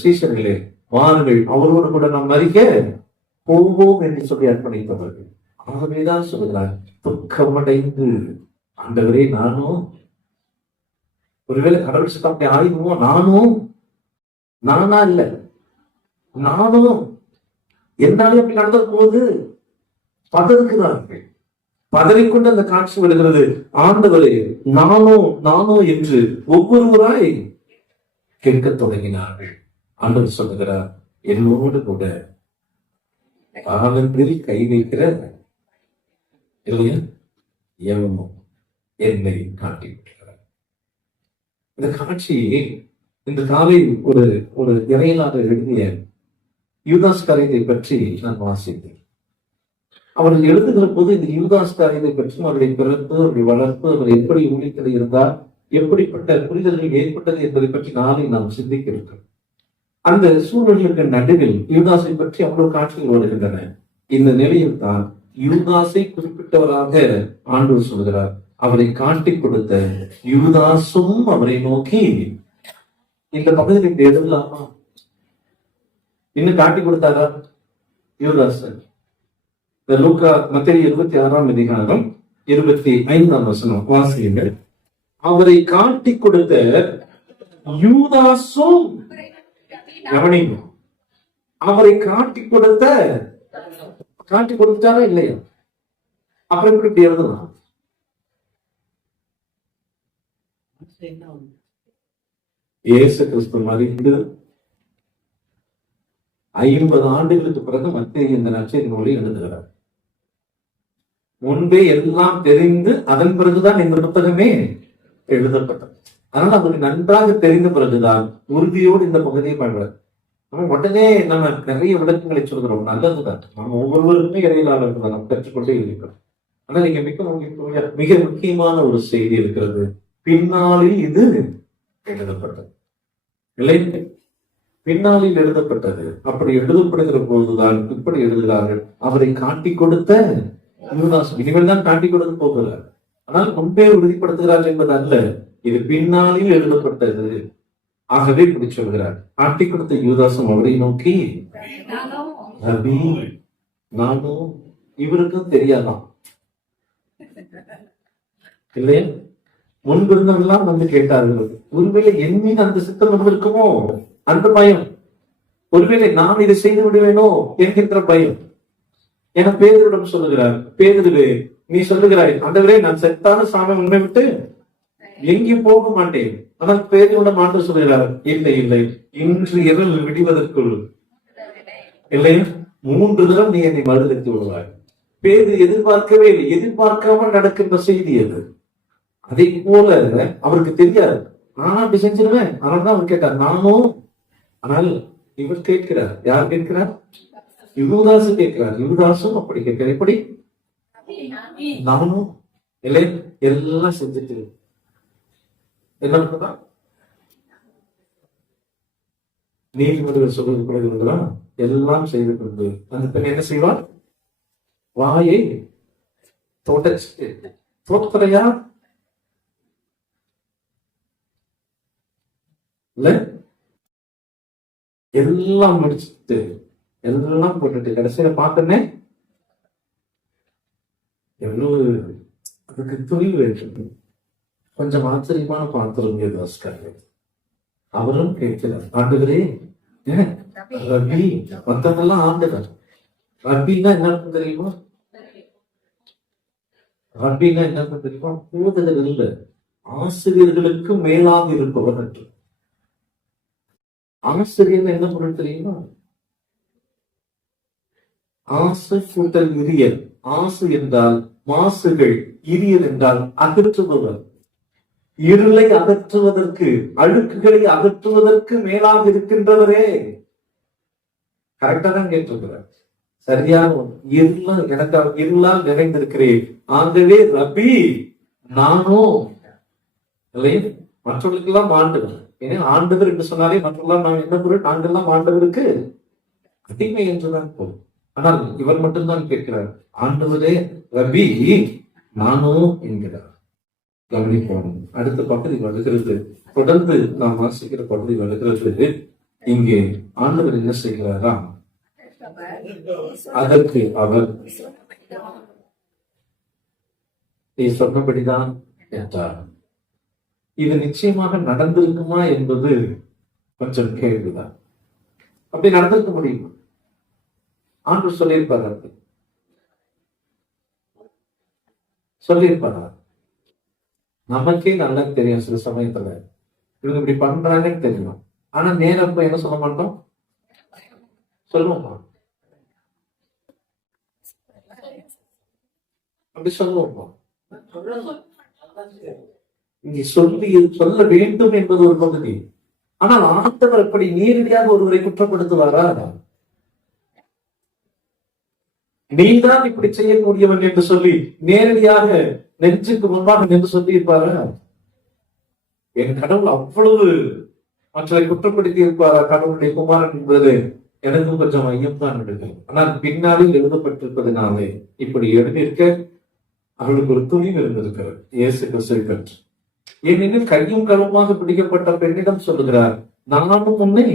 சீஷர்களே வாருங்கள், அவரோடு கூட நாம் மரிக்க போவோம் என்று சொல்லி அர்ப்பணித்தவர்கள். ஆகவேதான் சொல்லுகிறார், துக்கமடைந்து, ஆண்டவரே நானும் ஒருவேளை கடவுள் சித்தப்படி ஆயுதமோ, நானா இல்ல, நானும் என்னாலே அப்படி நடந்த போது பதறுகிறார்கள். பதறிக்கொண்டு அந்த காட்சி வருகிறது. ஆண்டவரே நானோ என்று ஒவ்வொருவராய் கேட்க தொடங்கினார்கள். ஆண்டவர் சொல்லுகிறார், என்னோடு கூட பாவத்தில் கை வைக்கிற இல்லையா எவனோ என்னை காட்டி விட்டார். இந்த காட்சி இந்த காலை ஒரு இறையலாளர் எழுதிய யூதாஸ் காரியத்தை பற்றி நான் வாசித்தேன். அவர்கள் எழுதுகிற போது இந்த யூதாஸ் காரியத்தை பற்றி அவருடைய பிறப்பு, அவருடைய வளர்ப்பு, அவர் எப்படி ஊழியத்தில் இருந்தார், எப்படிப்பட்ட புரிதல்கள் ஏற்பட்டது என்பதை பற்றி நாளை நாம் சிந்திக்க இருக்கிறோம். அந்த சூழலுக்கு நடுவில் யூதாசை பற்றி அவ்வளவு காட்சிகள் வருகின்றன. இந்த நிலையில் தான் யூதாசை குறிப்பிட்டவராக ஆண்டவர் சொல்கிறார். அவரை காட்டிக் கொடுத்த யூதாசும் அவரை நோக்கி, இந்த பகுதியில் எழுதலாமா? இன்னும் காட்டி கொடுத்தாரா யூதாஸ்? லூக்கா மத்தேயு 26ஆம் அதிகாரம் 25ஆம் வசனம் வாசியுங்கள். அவரை காட்டி கொடுத்த யூதாசும், கவனிங்க, அவரை காட்டி கொடுத்தாரா இல்லையா? அப்புறம் இப்படி எழுதலாம். இயேசு கிறிஸ்து மரித்து 50 ஆண்டுகளுக்கு பிறகு மத்தேயு இந்த நற்செய்தி நூலை எழுதுகிறார். முன்பே எல்லாம் தெரிந்து அதன் பிறகுதான் இந்த புத்தகமே எழுதப்பட்டது. அதனால அவருக்கு நன்றாக தெரிந்த பிறகுதான் உறுதியோடு இந்த பகுதியை பயன்படுத்த. நம்ம உடனே நம்ம நிறைய விளக்கங்களை சொல்கிறோம், நல்லதுதான். நம்ம ஒவ்வொருவருக்குமே இடையிலாளர்கள் தான், நம்ம கற்றுக்கொண்டே இருக்கிறோம். ஆனா நீங்க மிக முக்கியமான ஒரு செய்தி இருக்கிறது. பின்னாளில் இது எழுதப்பட்டது இல்லை, பின்னாளில் எழுதப்பட்டது. அப்படி எழுதப்படுகிற போதுதான் இப்படி எழுதுகிறார்கள், அவரை காட்டி கொடுத்த யூதாஸ். இனிமேல் தான் காட்டி கொடுத்து போகிறார், ஆனால் முன்பே உறுதிப்படுத்துகிறார் என்பது அல்ல, இது பின்னாளில் எழுதப்பட்டது. ஆகவே இப்படி சொல்கிறார், காட்டி கொடுத்த யூதாசும் அவரை நோக்கி, ரபி, நானும். இவருக்கும் தெரியாதான் இல்லையா? முன்பிருந்தவெல்லாம் வந்து கேட்டார்கள், ஒருவேளை என் மீது அந்த சித்தம் வந்திருக்குமோ அந்த பயம், ஒருவேளை நான் இதை செய்து விடுவேனோ என்கின்ற பயம். என பேதுருவிடம் சொல்லுகிறார், பேதுருவே, நீ சொல்லுகிறாய், ஆண்டவரே, நான் செத்தான சாமி உண்மை விட்டு எங்கேயும் போக மாட்டேன். ஆனால் பேதுருவிடம் ஆண்டவர் சொல்லுகிறார், இல்லை இல்லை, இன்று இரவு விடுவதற்குள் இல்லையா 3 தடவை நீ என்னை மறுதளித்து விடுவாய். பேது எதிர்பார்க்கவே இல்லை, எதிர்பார்க்காமல் நடக்கின்ற செய்தி அது. அதே போல அவருக்கு தெரியாது, நான் அப்படி செஞ்சிருவேன். அதனால்தான் அவர் கேட்டார், நானும். ஆனால் இவர் கேட்கிறார், யார் கேட்கிறார்? யூதாசு கேட்கிறார். யூதாசும் அப்படி கேட்கிறார், எப்படி? நானும் இல்லை, எல்லாம் செஞ்சுட்டு என்ன பண்றதா? நீதிமன்றங்கள் சொல்றது கூட எல்லாம் செய்து கொண்டு அந்த பெண் என்ன செய்வார்? வாயை தொடச்சு தோற்கரையா இல்ல, எல்லாம் முடிச்சுட்டு எல்லாம் போட்டுட்டு கடைசியில பார்த்தனே எவ்வளவு அதுக்கு துணிவு இருக்கு. கொஞ்சம் ஆச்சரியமான பாத்திரம் யூதாஸ்காரர். அவரும் கேட்கிறார், ஆண்டவரே, ரபி, மத்தவங்கெல்லாம் ஆண்டவர். ரபின்னா என்ன தெரியுமா? ரபின்னா என்ன தெரியுமா? போதகர் இல்ல, ஆசிரியர்களுக்கு மேலாக இருப்பவர் என்று. ஆசிரியர் என்ன பொருள் தெரியுமா? ஆசு கூட்டல் இரியல். ஆசு என்றால் மாசுகள், இரியல் என்றால் அகற்றுபவர். இருளை அகற்றுவதற்கு, அழுக்குகளை அகற்றுவதற்கு மேலாக இருக்கின்றவரே. கரெக்டா தான் கேட்டிருக்கிறார், சரியான. எனக்கு இருளால் நிறைந்திருக்கிறேன், ஆகவே ரபி, நானும் இல்லை. மற்றவர்களுக்கெல்லாம் ஆண்டவர். ஏன்னா ஆண்டவர் என்று சொன்னாலே மற்றவர்களாம் நாம் என்ன பொருள்? நாங்கள்லாம் ஆண்டவருக்கு அடிமை என்றுதான் போகும். ஆனால் இவர் மட்டும்தான் கேட்கிறார், ஆண்டவரே, ரபி, நானும் என்கிறார். கவனிப்போம். அடுத்த பகுதி வருகிறது, தொடர்ந்து நாம் வாசிக்கிற பகுதி வருகிறது. இங்கே ஆண்டவர் என்ன செய்கிறாரா? அதற்கு அவர், நீ சொன்னபடிதான் என்றார். இது நிச்சயமாக நடந்திருக்குமா என்பது கொஞ்சம் கேள்விதான். அப்படி நடந்திருக்க முடியுமா? ஆண்டவர் சொல்லியிருப்பார், சொல்லியிருப்பாரா? நமக்கே நல்லா தெரியும், சில சமயத்துல இவங்க இப்படி பண்றாங்கன்னு தெரியும். ஆனா நேரம் என்ன சொல்ல மாட்டோம், சொல்லுவோமா? அப்படி சொல்லுவோமா? இங்க சொல்ல வேண்டும் என்பது ஒரு பகுதி. ஆனால் ஆண்டவர் எப்படி நேரடியாக ஒருவரை குற்றப்படுத்துவாரா? நீதான் இப்படி செய்யக்கூடியவன் என்று சொல்லி நேரடியாக நெஞ்சுக்கு முன்பாக நின்று சொல்லி இருப்பாரு. என் கடவுள் அவ்வளவு மற்றதை குற்றப்படுத்தி இருப்பாரா கடவுளுடைய குமாரன் என்பது எனக்கும் கொஞ்சம் ஐயம் தான் எடுக்கும். ஆனால் பின்னாளில் எழுதப்பட்டிருப்பதனாலே இப்படி எழுதியிருக்க அவளுக்கு ஒரு துணிவு இருந்திருக்கிறது இயேசு கிறிஸ்துவை பற்றி. ஏனெனில் கையும் களவுமாக பிடிக்கப்பட்ட பெண்ணிடம் சொல்லுகிறார், நானும் உன்னை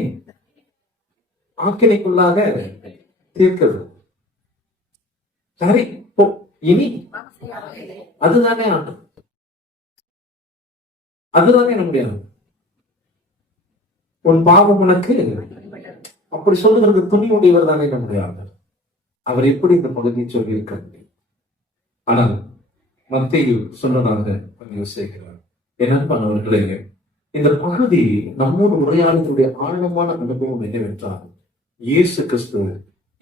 ஆக்கினைக்குள்ளாக தீர்க்கிறது. சரி, இனி அதுதானே ஆண்டு, அதுதானே நம்முடைய உன் பாவம் உனக்கு அப்படி சொல்லுகிறது துணியுடையவர் தானே நம்முடைய ஆண்டவர். அவர் எப்படி இந்த பகுதியை சொல்லி இருக்க முடியும்? ஆனால் மத்தேயு சொன்னதாக பதிவு செய்கிறார். என்னவர்களே, இந்த பகுதி நம்மோடு உரையாடலுடைய ஆழமான அனுபவம் என்னவென்றால், இயேசு கிறிஸ்து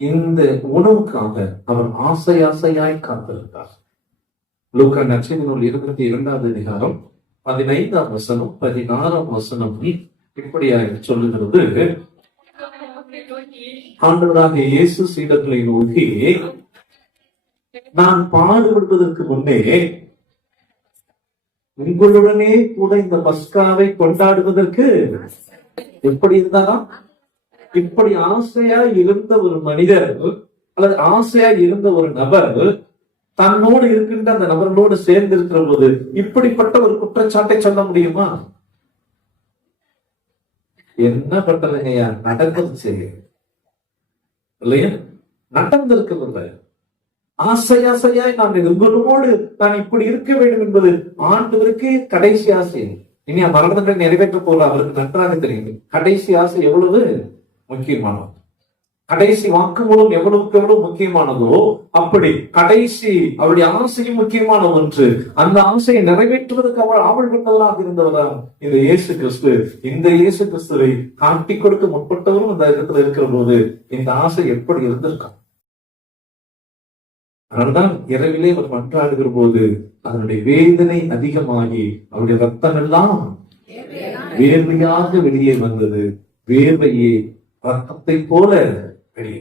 இந்த உணவுக்காக அவர் ஆசை ஆசையாய் காத்திருந்தார். லூக்கா நற்செய்தி 22 அதிகாரம் 15ஆம் வசனம் 16ஆம் வசனம் இப்படியாக சொல்லுகிறது. ஆண்டவராக இயேசு சீடர்களை நோக்கி, நான் பாடுபடுவதற்கு முன்னே உங்களுடனே கூட இந்த பஸ்காவை கொண்டாடுவதற்கு எப்படி இருந்தாரா? இப்படி ஆசையா இருந்த ஒரு மனிதர் அல்லது ஆசையா இருந்த ஒரு நபர் தன்னோடு இருக்கின்ற அந்த நபர்களோடு சேர்ந்து இருக்கிற போது இப்படிப்பட்ட ஒரு குற்றச்சாட்டை சொல்ல முடியுமா? என்ன பண்றதுங்கய்யா, நடந்துருச்சு இல்லையா? நடந்திருக்கிறது. ஆசை ஆசையாய் நான் உங்களோடு நான் இப்படி இருக்க வேண்டும் என்பது ஆண்டவருக்கு கடைசி ஆசை. இனி மரணங்களை நிறைவேற்ற போற அவருக்கு நன்றாக தெரியும் கடைசி ஆசை எவ்வளவு முக்கியமானது, கடைசி வாக்குமூலம் எவ்வளவுக்கு எவ்வளவு முக்கியமானதோ அப்படி கடைசி அவருடைய ஆசையும் முக்கியமான ஒன்று. அந்த ஆசையை நிறைவேற்றுவதற்கு அவள் ஆவல் கொண்டவராக இருந்தவரா இந்த இயேசு கிறிஸ்து. இந்த இயேசு கிறிஸ்துவை காட்டி கொடுக்க முற்பட்டவரும் இந்த இடத்துல இருக்கிற போது இந்த ஆசை எப்படி இருந்திருக்கான்? அதனால்தான் இரவிலே அவர் மன்றாடுகிற போது அதனுடைய வேதனை அதிகமாகி அவருடைய ரத்தம் எல்லாம் வேர்வையாக வெளியே வந்தது. வேர்வையே ரத்தத்தை போல வெளியே.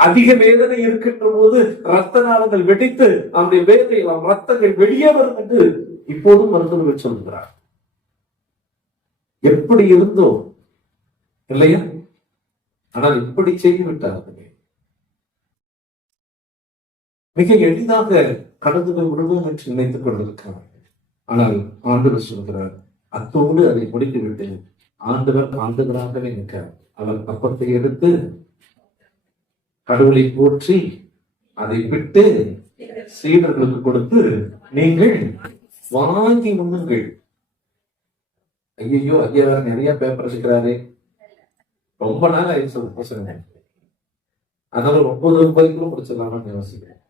அதிக வேதனை இருக்கின்ற போது ரத்த நாளங்கள் வெடித்து அவருடைய வேதனை ரத்தங்கள் வெளியே வரும் என்று இப்போதும் மருத்துவர்கள் சொல்கிறார். எப்படி இருந்தோ இல்லையா? ஆனால் இப்படி செய்துவிட்டார்கள். மிக எளிதாக கடந்து போய் விடுவோம் என்று நினைத்துக் கொண்டிருக்கிறார்கள். ஆனால் ஆண்டவர் சொல்கிறார், அத்தோடு அதை முடித்துவிட்டு ஆண்டவர் ஆண்டவராகவே நிற்கிறார். அவர் அப்பத்தை எடுத்து கடவுளை போற்றி அதை விட்டு சீடர்களுக்கு கொடுத்து, நீங்கள் வாங்கி உண்ணுங்கள். ஐயோ, ஐயா வேற நிறைய பேப்பர் இருக்கிறாரு, ரொம்ப நாள் ஆயிடுச்சு, அதனால 9 ரூபாய்க்குள்ள முடிச்சிடலாம்னு யோசிக்கிறேன்.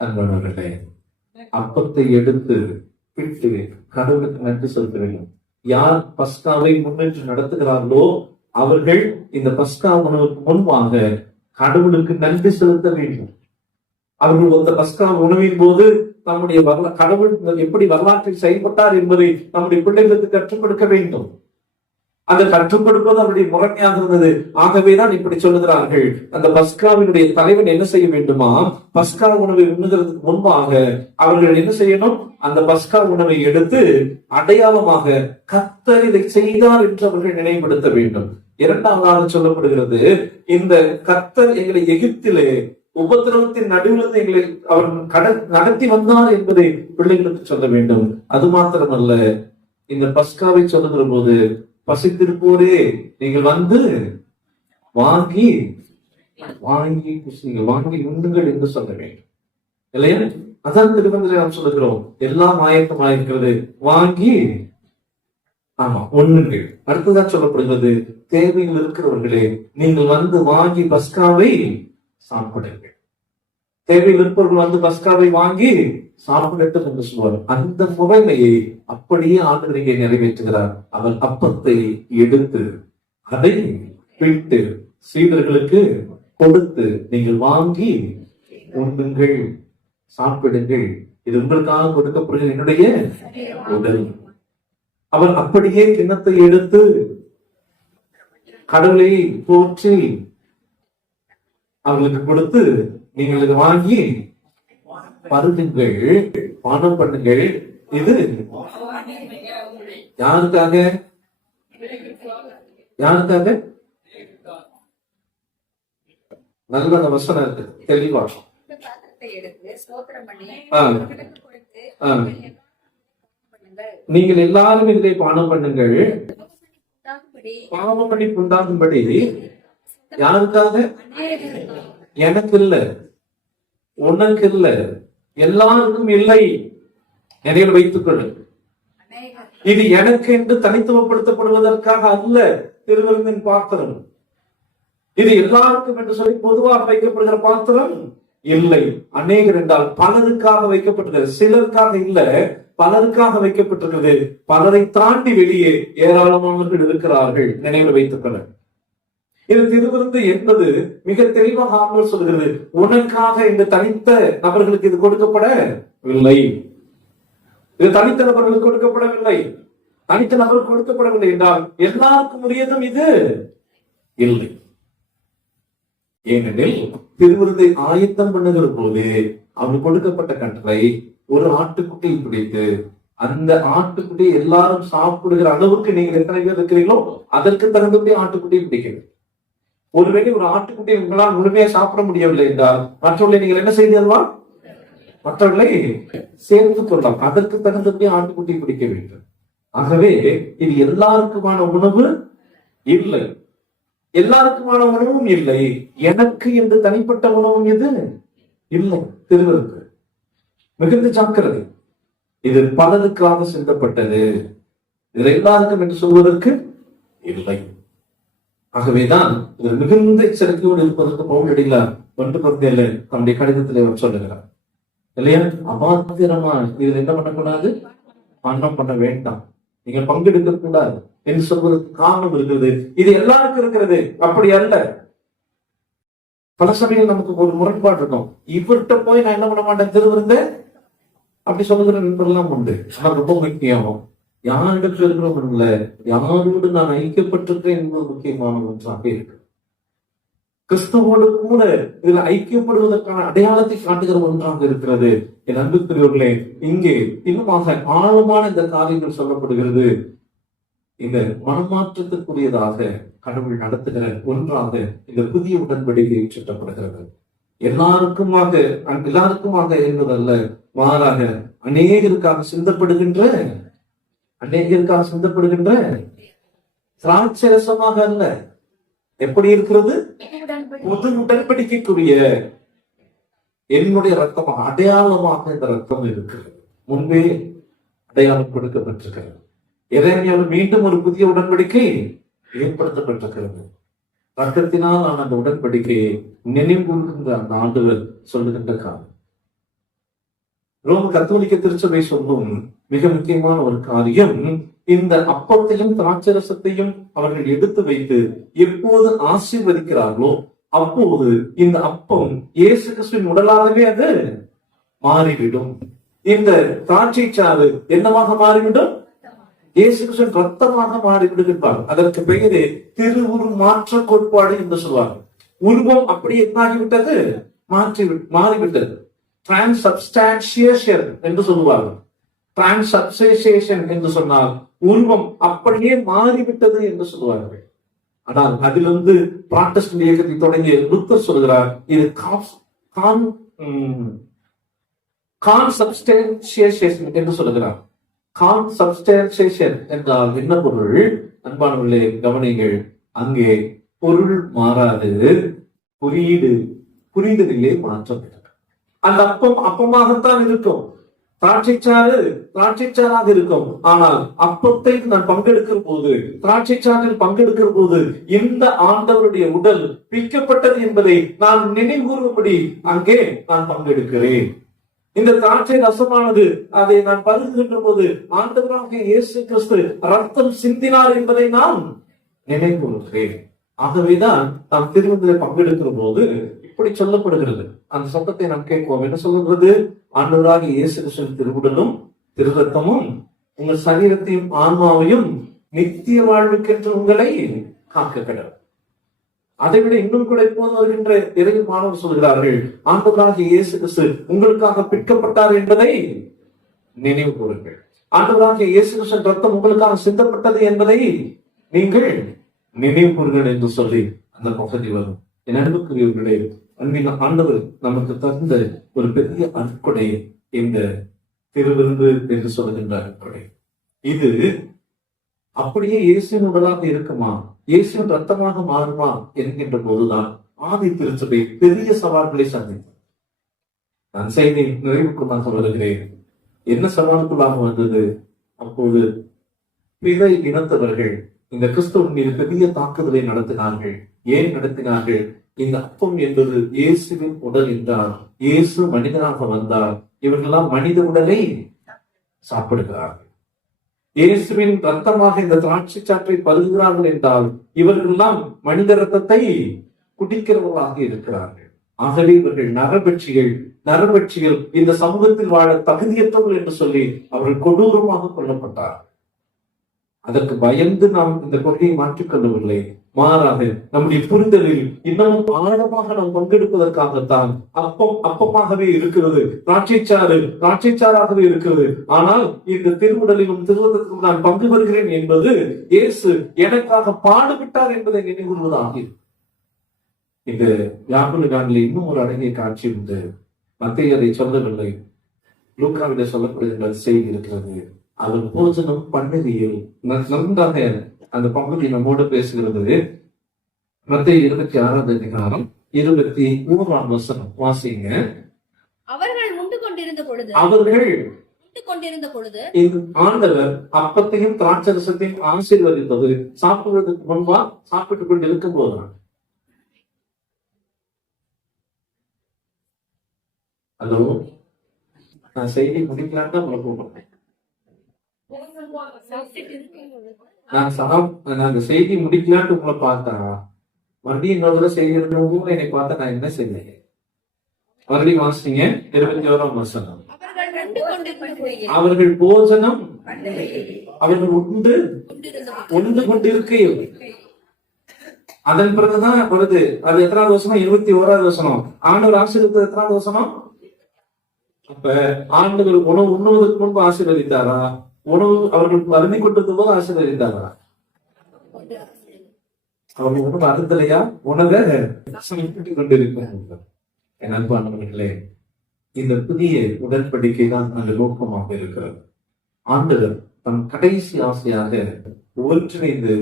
அன்பர்களே, அப்பத்தை எடுத்து பிட்டு கடவுளுக்கு நன்றி செலுத்துகிறோம். யார் பஸ்காவை முன்னின்று நடத்துகிறார்களோ அவர்கள் இந்த பஸ்கா உணவுக்கு முன்பாக கடவுளுக்கு நன்றி செலுத்த வேண்டும். அவர்கள் அந்த பஸ்கா உணவின் போது நம்முடைய கடவுள் எப்படி வரலாற்றில் செயல்பட்டார் என்பதை நம்முடைய பிள்ளைகளுக்கு கற்றுக் கொடுக்க வேண்டும். அதை கற்றுக் கொடுப்பது அவருடைய முறைமையாக இருந்தது. ஆகவேதான் இப்படி சொல்லுகிறார்கள், அந்த பஸ்காவினுடைய தலைவன் என்ன செய்ய வேண்டுமா, பஸ்கா உணவை உண்ணுகிறதுக்கு முன்பாக அவர்கள் என்ன செய்யணும், அந்த பஸ்கா உணவை எடுத்து அடையாளமாக கர்த்தர் இதை செய்தார் என்று அவர்கள் நினைவுபடுத்த வேண்டும். இரண்டாவதாக சொல்லப்படுகிறது, இந்த கர்த்தர் எங்களை எகிப்திலே உபத்திரவத்தின் நடுவில் எங்களை அவர் நடத்தி வந்தார் என்பதை பிள்ளைகளுக்கு சொல்ல வேண்டும். அது மாத்திரமல்ல, இந்த பஸ்காவை சொல்லுகிற போது, பசித்திருப்போரே நீங்கள் வந்து வாங்கி வாங்கி வாங்கி உண்ணுங்கள் என்று சொல்ல வேண்டும் இல்லையா? அதான் திருமணத்தில் நாம் சொல்லுகிறோம், எல்லாம் ஆயத்தமாயிருக்கிறது, வாங்கி ஆமா உண்ணுங்கள். அடுத்ததான் சொல்லப்படுகிறது, தேவையில் இருக்கிறவர்களே நீங்கள் வந்து வாங்கி பஸ்காவை சாப்பிடுங்கள். தேவையில் இருப்பவர்கள் வந்து பஸ்காவை வாங்கி சாப்பிடட்டும் என்று சொல்வார். அந்த முறைமையை அப்படியே ஆண்டவர் இங்கே நிறைவேற்றுகிறார். அவர் அப்பத்தை எடுத்து அதை பிட்டு சீடர்களுக்கு கொடுத்து, நீங்கள் வாங்கி உண்ணுங்கள், சாப்பிடுங்கள், இது உங்களுக்காக கொடுக்கப்படுகிற என்னுடைய உடல். அவர் அப்படியே கிண்ணத்தை எடுத்து கடவுளை போற்றி அவர்களுக்கு கொடுத்து, நீங்கள் இதை வாங்கி பருகுங்கள், பானம் பண்ணுங்கள், இது யாருக்காக? யாருக்காக? நல்ல அந்த வசனம் இருக்கு, தெளிவா. நீங்கள் எல்லாரும் இதை பானம் பண்ணுங்கள், பாவ மன்னிப்பு உண்டாகும்படி. யாருக்காக? எனக்கு இல்ல, உனக்கு இல்ல, எல்லாருக்கும் இல்லை. நினைவில் வைத்துக் கொள்ளு. இது எனக்கு என்று தனித்துவப்படுத்தப்படுவதற்காக அல்ல திருவிருந்தின் பாத்திரம். இது எல்லாருக்கும் என்று சொல்லி பொதுவாக வைக்கப்படுகிற பாத்திரம் இல்லை. அநேகர் என்றால் பலருக்காக வைக்கப்பட்டிருக்கிறது, சிலருக்காக இல்ல, பலருக்காக வைக்கப்பட்டிருக்கிறது. பலரை தாண்டி வெளியே ஏராளமானவர்கள் இருக்கிறார்கள். நினைவில் வைத்துக் கொள்ள. இது திருவிருந்து என்பது மிக தெளிவாக ஆண்டவர் சொல்கிறது, உனக்காக இந்த தனித்த நபர்களுக்கு இது கொடுக்கப்படவில்லை. இது தனித்த நபர்களுக்கு கொடுக்கப்படவில்லை. தனித்த நபர்களுக்கு கொடுக்கப்படவில்லை என்றால் எல்லாருக்கும் உரியதும் இது இல்லை. ஏனெனில் திருவிருந்தை ஆயத்தம் பண்ணுகிற போது அவனுக்கு கொடுக்கப்பட்ட கட்டளை ஒரு ஆட்டுக்குட்டியை பிடித்து அந்த ஆட்டுக்குட்டியை எல்லாரும் சாப்பிடுகிற அளவுக்கு நீங்கள் எத்தனை பேர் இருக்கிறீங்களோ அதற்கு தகுந்தபடி ஆட்டுக்குட்டியை பிடிக்கிறது. ஒருவேளை ஒரு ஆட்டுக்குட்டியை உங்களால் முழுமையா சாப்பிட முடியவில்லை என்றால் மற்றவர்களை நீங்கள் என்ன செய்தீர்களா? மற்றவர்களை சேர்த்துக் கொள்ளலாம். அதற்கு தகுந்தபடி ஆட்டுக்குட்டியை பிடிக்க வேண்டும். ஆகவே இது எல்லாருக்குமான உணவு இல்லை, எல்லாருக்குமான உணவும் இல்லை. எனக்கு என்று தனிப்பட்ட உணவும் இது இல்லை. திருவிருந்து மிகுந்த ஜாக்கிரதை. இது பலருக்காக சிந்தப்பட்டது, இது எல்லாருக்கும் என்று சொல்வதற்கு இல்லை. ஆகவேதான் இது மிகுந்த எச்சரிக்கையோடு இருப்பதற்கு பவுலடியில 1 தன்னுடைய கடிதத்திலே அவர் சொல்லுகிறார் இல்லையா? அபாத்திரமா இதில் என்ன பண்ணக்கூடாது? பானம் பண்ண வேண்டாம், நீங்கள் பங்கெடுக்க கூடாது என்று சொல்வதற்கு காரணம் இருக்கிறது. இது எல்லாருக்கும் இருக்கிறது, அப்படி அல்ல. பல சமயம் நமக்கு ஒரு முரண்பாடு இருக்கும். இவர்கிட்ட போய் நான் என்ன பண்ண மாட்டேன் திருவிருந்த அப்படி சொல்லுகிற நண்பர்கள்லாம் உண்டு. ஆனா ரொம்ப முக்கியம், யாரிடத்தில் இருக்கிறோம் இல்ல, யாரோடு நான் ஐக்கியப்பட்டிருக்கேன் என்பது முக்கியமான ஒன்றாக இருக்கு. கிறிஸ்துவோடு கூட இதுல ஐக்கியப்படுவதற்கான அடையாளத்தை காட்டுகிற ஒன்றாக இருக்கிறது. என் அன்புக்குரியவர்களே, இங்கே இன்னுமாக ஆழமான இந்த காரியங்கள் சொல்லப்படுகிறது. இந்த மனமாற்றத்திற்குரியதாக கடவுள் நடத்துகிற ஒன்றாக இந்த புதிய உடன்படிக்கை சுட்டப்படுகிறது. எல்லாருக்குமாக என்பதல்ல, மாறாக அநேகருக்காக சிந்தப்படுகின்ற திராட்சரசமாக அல்ல. எப்படி இருக்கிறது? புது உடன்படிக்கைக்குரிய என்னுடைய ரத்தமாக, அடையாளமாக இந்த ரத்தம் இருக்கிறது. முன்பே அடையாளம் கொடுக்கப்பட்டிருக்கிறது. எதையாலும் மீண்டும் ஒரு புதிய உடன்படிக்கை ஏற்படுத்தப்பட்டிருக்கிறது. ரத்தத்தினால் நான் அந்த உடன்படிக்கையை நினைவுகின்ற அந்த ஆண்டவர் சொல்லுகின்ற காலம். ரோம கத்தோலிக்க திருச்சபை சொல்லும் மிக முக்கியமான ஒரு காரியம், இந்த அப்பத்தையும் திராட்சரசத்தையும் அவர்கள் எடுத்து வைத்து எப்போது ஆசீர்வதிக்கிறார்களோ அப்போது இந்த அப்பம் இயேசு கிறிஸ்துவின் உடலாகவே அது மாறிவிடும். இந்த திராட்சை சாறு என்னவாக மாறிவிடும்? இயேசு கிறிஸ்துவின் ரத்தமாக மாறிவிடுகின்றார். அதற்கு பெயரே திருவுரு மாற்ற கோட்பாடு என்று சொல்வார்கள். உருவம் அப்படி என்னாகிவிட்டது? மாறிவிட்டது. டிரான்ஸ்சப்ஸ்டான்சியேஷன் என்று சொல்லுவார்கள். டிரான்ஸ்சப்ஸ்டேஷன் என்று சொன்னால் உருவம் அப்படியே மாறிவிட்டது என்று சொல்லுவார்கள். ஆனால் அதிலிருந்து புராட்டஸ்டன்ட் இயக்கத்தை தொடங்கிய லுத்தர் சொல்கிறார், இது கான்சப்ஸ்டான்சியேஷன் என்று சொல்லுகிறார். கான்சப்ஸ்டான்சியேஷன் என்றால் என்ன பொருள்? அன்பானவர்களே கவனிங்கள், அங்கே பொருள் மாறாது, புரிதலிலே மாற்றம். அந்த அப்பம் அப்பமாகத்தான் இருக்கும், திராட்சைச்சாறாக இருக்கும். ஆனால் அப்பத்தை நான் பங்கெடுக்கிற போது, திராட்சைச்சாறில் பங்கெடுக்கிற போது இந்த ஆண்டவருடைய உடல் பிக்கப்பட்டது என்பதை நான் நினைவுறும்படி அங்கே நான் பங்கெடுக்கிறேன். இந்த திராட்சை ரசமானது அதை நான் பருகுகின்ற போது ஆண்டவராக இயேசு கிறிஸ்து ரத்தம் சிந்தினார் என்பதை நான் நினைவுறுகிறேன். ஆகவேதான் நாம் திருவிருந்தில் பங்கெடுக்கிற போது இப்படி சொல்லப்படுகிறது. அந்த சத்தத்தை நாம் கேட்போம். என்ன சொல்லுகிறது? ஆண்டவராக இயேசு கிறிஸ்துவின் திருவுடலும் திருரத்தமும் உங்கள் சரீரத்தையும் ஆன்மாவையும் நித்திய வாழ்வுக்கென்று உங்களை காக்க கடவுள். அதை விட இன்னும் கூட இப்போது வருகின்ற இறையில் மாணவர் சொல்கிறார்கள், ஆண்டவராக இயேசு கிறிஸ்து உங்களுக்காக பிற்கப்பட்டார் என்பதை நினைவு கூறுங்கள். ஆண்டவராகிய இயேசு கிறிஸ்துவின் ரத்தம் உங்களுக்காக சிந்தப்பட்டது என்பதை நீங்கள் நினைவு கூறுங்கள் என்று சொல்லி அந்த பகுதி வரும். என் அன்புக்குரியவர்களே, அன்பின் ஆண்டவர் நமக்கு தந்த ஒரு பெரிய அற்கொடை இந்த திருவிருந்து என்று சொல்லுகின்ற அற்கொடை. இது அப்படியே இயேசுவின் உடலாக இருக்குமா, இயேசுவின் ரத்தமாக மாறுமா என்கின்ற போதுதான் ஆதி திருச்சபை பெரிய சவால்களை சந்தித்தது. நான் செய்தி நிறைவுக்குள்ளாக வருகிறேன். என்ன சவாலுக்குள்ளாக வந்தது? அப்போது பிற இனத்தவர்கள் இந்த கிறிஸ்தவன் மீது பெரிய தாக்குதலை நடத்தினார்கள். ஏன் நடத்தினார்கள்? இந்த அப்பம் என்பது இயேசுவின் உடல் என்றால், இயேசு மனிதனாக வந்தார், இவர்களெல்லாம் மனித உடலை சாப்பிடுகிறார்கள். இயேசுவின் ரத்தமாக இந்த திராட்சை சாற்றை பருகுகிறார்கள் என்றால், இவர்களெல்லாம் மனித ரத்தத்தை குடிக்கிறவர்களாக இருக்கிறார்கள். ஆகவே இவர்கள் நரபட்சிகள், இந்த சமூகத்தில் வாழ தகுதியற்றவர்கள் என்று சொல்லி அவர்கள் கொடூரமாக கொல்லப்பட்டார்கள். அதற்கு பயந்து நாம் இந்த கொள்கையை மாற்றிக்கொள்ளவில்லை. மாறாக நம்முடைய புரிதலில் இன்னமும் ஆழமாக நாம் பங்கெடுப்பதற்காகத்தான் அப்பமாகவே இருக்கிறது, திராட்சைச்சாறாகவே இருக்கிறது. ஆனால் இந்த திருவுடலிலும் திருவதற்கும் நான் பங்கு பெறுகிறேன் என்பது இயேசு எனக்காக பாடுபட்டார் என்பதை நினைவுறுவதாக. இந்த யாகுலகானில் இன்னும் ஒரு அழகிய காட்சி உண்டு. மத்தேயு அதை சொல்லவில்லை, லூக்காவிட சொல்லப்படுகின்ற செய்தி இருக்கிறது. அவர் போஜனம் பண்ணுகையில் நன்றாக அந்த பகுதி நம்மோடு பேசுகிறது. மத்தேயு 26 அதிகாரம் 23 வசனம் வாசிங்க. அவர்கள் உண்டு கொண்டிருந்த பொழுது ஆண்டவர் அப்பத்தையும் திராட்சரசத்தையும் ஆசீர்வதித்தது சாப்பிடுவதற்கு முன்பா சாப்பிட்டுக் கொண்டிருக்கும் போதுதான். ஹலோ, நான் செய்தி முடிக்கலான்னு தான் உங்களை கூப்பிடுறேன். நான் அந்த செய்தி முடிக்கலான்ட்டு உங்களை பார்த்தா மறுபடியும் இன்னொரு செய்யறவங்க என்னை பார்த்தா நான் என்ன செய்வேன்? மறுபடியும் வாசிங்க 21 வசனம். அவர்கள் போஜனம் அவர்கள் உண்டு கொண்டிருக்கையில், அதன் பிறகுதான் வருது. அது எத்தனாவது வசனம்? 21 வசனம். ஆண்டவர் ஆசீர்வதித்தது எத்தனாவது வசனம்? அப்ப ஆண்டவர் உணவு உண்ணுவதற்கு முன்பு ஆசீர்வதித்தாரா? உணவு அவர்களுக்கு அருமை கொண்டது போது ஆசீர்வதித்தாரா? அவர்கள் உணவு அருந்தலையா? உணவை கொண்டிருக்கிறார்கள். என் அன்பானவர்களே, இந்த புதிய உடன்படிக்கை தான் அந்த நோக்கமாக இருக்கிறது. ஆண்டவர் தன் கடைசி ஆசையாக ஒன்றிணைந்து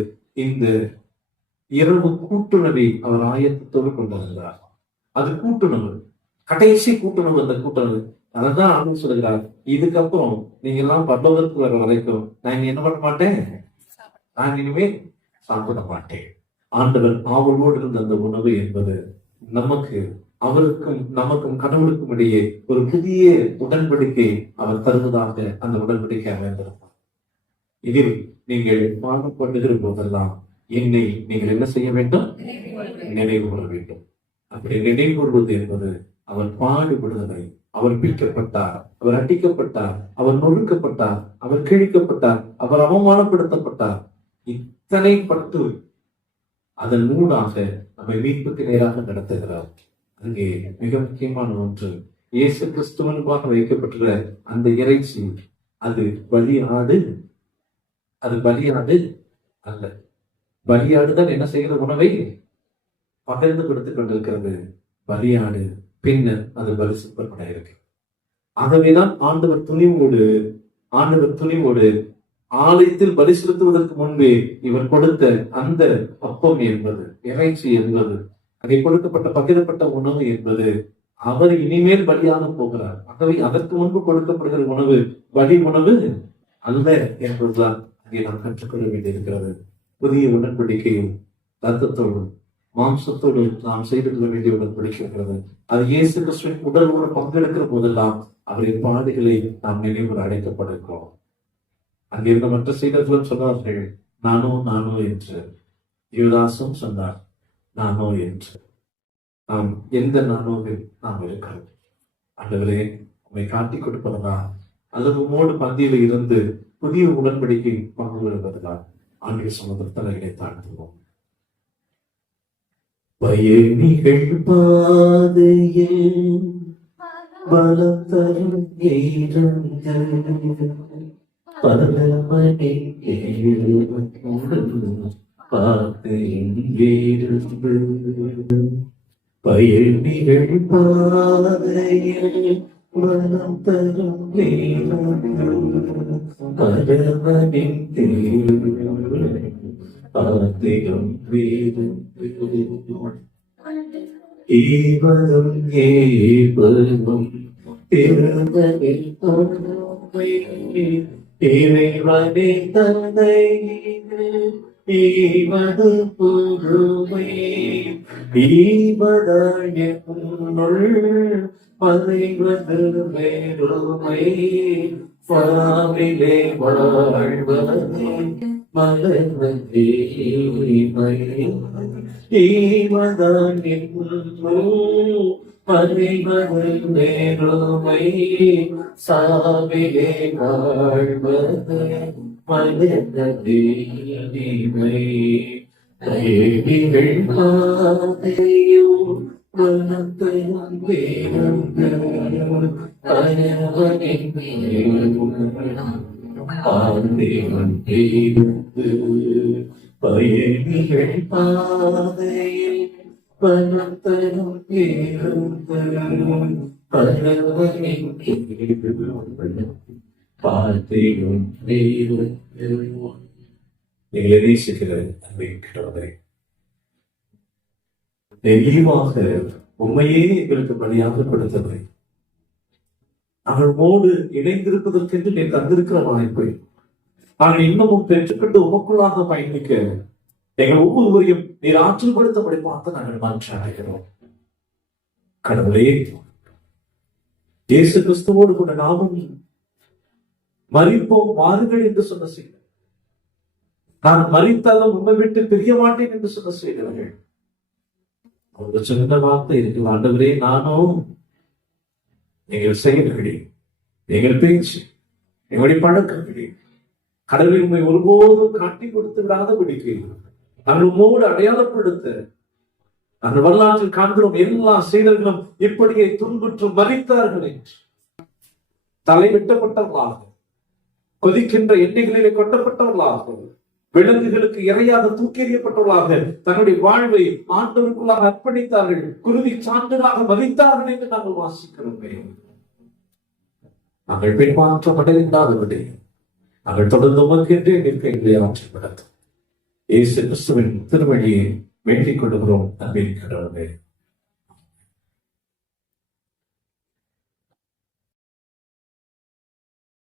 இந்த இரவு கூட்டுணவை அவர் ஆயத்தத்தோடு கொண்டிருந்தார். அது கூட்டுணவு, கடைசி கூட்டுணவு. அந்த கூட்டுணவு அதான் ஆண்டு சொல்கிறார், இதுக்கப்புறம் நீங்க எல்லாம் பரலோகத்துக்கு வர வரைக்கும் நான் என்ன பண்ண மாட்டேன், நான் இனிமேல் சாப்பிட மாட்டேன். ஆண்டவர் ஆவலோடு இருந்த அந்த உணவு என்பது நமக்கும் கடவுளுக்கும் இடையே ஒரு புதிய உடன்படிக்கை அவர் தருவதாக அந்த உடன்படிக்கை அமைந்திருப்பார். இதில் நீங்கள் பாடுபடுகிற போதெல்லாம் என்னை நீங்கள் என்ன செய்ய வேண்டும்? நினைவு கூற வேண்டும். அப்படி நினைவு கூறுவது என்பது அவர் பாடுபடுவதை, அவர் பிடிக்கப்பட்டார், அவர் அடிக்கப்பட்டார், அவர் நொறுக்கப்பட்டார், அவர் கிழிக்கப்பட்டார், அவர் அவமானப்படுத்தப்பட்டார், இத்தனை பட்டு அதன் மூடாக நம்மை மீட்புக்கு நேராக நடத்துகிறார். அங்கே மிக முக்கியமான ஒன்று, இயேசு கிறிஸ்துவனுக்காக வைக்கப்பட்டுள்ள அந்த இறைச்சி, அது பலியாடு அல்ல. பலியாடுதான் என்ன செய்கிற உணவை பகிர்ந்து கொடுத்துக் கொண்டிருக்கிறது. பலியாடு பின்னர் அது பரிசுத்தப்பட இருக்கு. ஆகவேதான் ஆண்டவர் துணிவோடு ஆலயத்தில் பலி செலுத்துவதற்கு முன்பே இவர் கொடுத்த அந்த அப்பம் என்பது, இறைச்சி என்பது, அதை கொடுக்கப்பட்ட பகிரப்பட்ட உணவு என்பது அவர் இனிமேல் பலியாக போகிறார். ஆகவே அதற்கு முன்பு கொடுக்கப்படுகிற உணவு பலி உணவு அல்ல என்பதுதான் அங்கே நாம் கற்றுக்கொள்ள வேண்டியிருக்கிறது. புதிய உடன்படிக்கையும் ரத்தத்தோடும் மாம்சத்தோடு நாம் செய்து கொள்ள வேண்டிய உடன்படிக்கிறது. அது இயேசு கிறிஸ்துவின் உடலோடு பங்கெடுக்கிற போதெல்லாம் அவரின் பாடுகளை நாம் நினைவு அடைக்கப்படுகிறோம். அங்கிருந்த மற்ற சீடர்களும் சொன்னார்கள், நானோ என்று. யூதாசும் சொன்னார், நானோ என்று. நாம் எந்த நானோவில் நாம் இருக்கிறோம்? ஆண்டவரே, உண்மை காட்டிக் கொடுப்பதா அல்லது உம்மோடு பந்தியில் இருந்து புதிய உடன்படிக்கை பங்கு பெறுவதா? ஆண்டு சமுதிரத்தலைகளை தாழ்த்துவோம். பயணிகள் பாதையில் பலம் தரும் பரமனை பார்த்து இங்கிருந்து பயணிகள் பாதையில் மனம் தரும் பரமனின் ஆத்திரம் ஈவரும் ஏவரும் திருமணில் இறைவனே தந்தை ஈவது புதுமை ஈவதாள் மறைவது வேறுமை பாவிலே வாழ்வதே மலர்வதே ஈவதான் மறைவது வேறுமை சாவிலே வாழ்வது மலர்வதே தேவிகள் பாதையும் மனத்தையும் பயணிகள் பாதையில் பணத்தரும் பார்த்தையும் எங்களை நேசிக்கிற அன்பிக்கிறவரை தெளிவாக உண்மையே எங்களுக்கு பலியாக கொடுத்தவரை அவர்களோடு இணைந்திருப்பதற்கென்று நீ தந்திருக்கிற வாய்ப்பை நாங்கள் இன்னமும் பெற்றுக்கொண்டு உமக்குள்ளாக பயணிக்க எங்கள் ஒவ்வொருவரையும் நீர் ஆற்றல்படுத்தபடி பார்த்து நாங்கள் மாற்றி அடைகிறோம். கடவுளே, இயேசு கிறிஸ்துவோடு கூட நாமும் மரிப்போம் வாருங்கள் என்று சொன்ன செய்தி, நான் மரித்தாலும் உண்மை விட்டு பிரிய மாட்டேன் என்று சொன்ன செய்தவர்கள் ஒரு சின்ன வார்த்தை இருக்கு, ஆண்டவரே நானும் எங்கள் செயல்களே எங்கள் பேச்சு எங்களுடைய பழக்கங்களே கடவுளை உண்மை ஒருபோதும் காட்டி கொடுத்து விடாதபடிக்கு நாங்கள் உம்மோடு அடையாளப்படுத்த நாங்கள் வரலாற்றில் காண்கிறோம். எல்லா செயலர்களும் இப்படியே துன்புற்று மறித்தார்கள் என்று தலை வெட்டப்பட்டவர்களாக, கொதிக்கின்ற எண்ணெய்களிலே கொட்டப்பட்டவர்களாக, விலங்குகளுக்கு இரையாக தூக்கி எறியப்பட்டவர்களாக தன்னுடைய வாழ்வை ஆண்டவருக்குள்ளாக அர்ப்பணித்தார்கள், குருதி சான்றுகளாக மதித்தார்கள் என்று நாங்கள் வாசிக்கிறோம். நாங்கள் பின்மாற்றம் அடைந்தாதபடி நாங்கள் தொடர்ந்து உமக்கென்றே நிற்க எங்களை ஆற்றப்படட்டும். இயேசு கிறிஸ்துவின் திருவழியை வேண்டிக் கொள்கிறோம். நம்பிக்கை கடவுளே.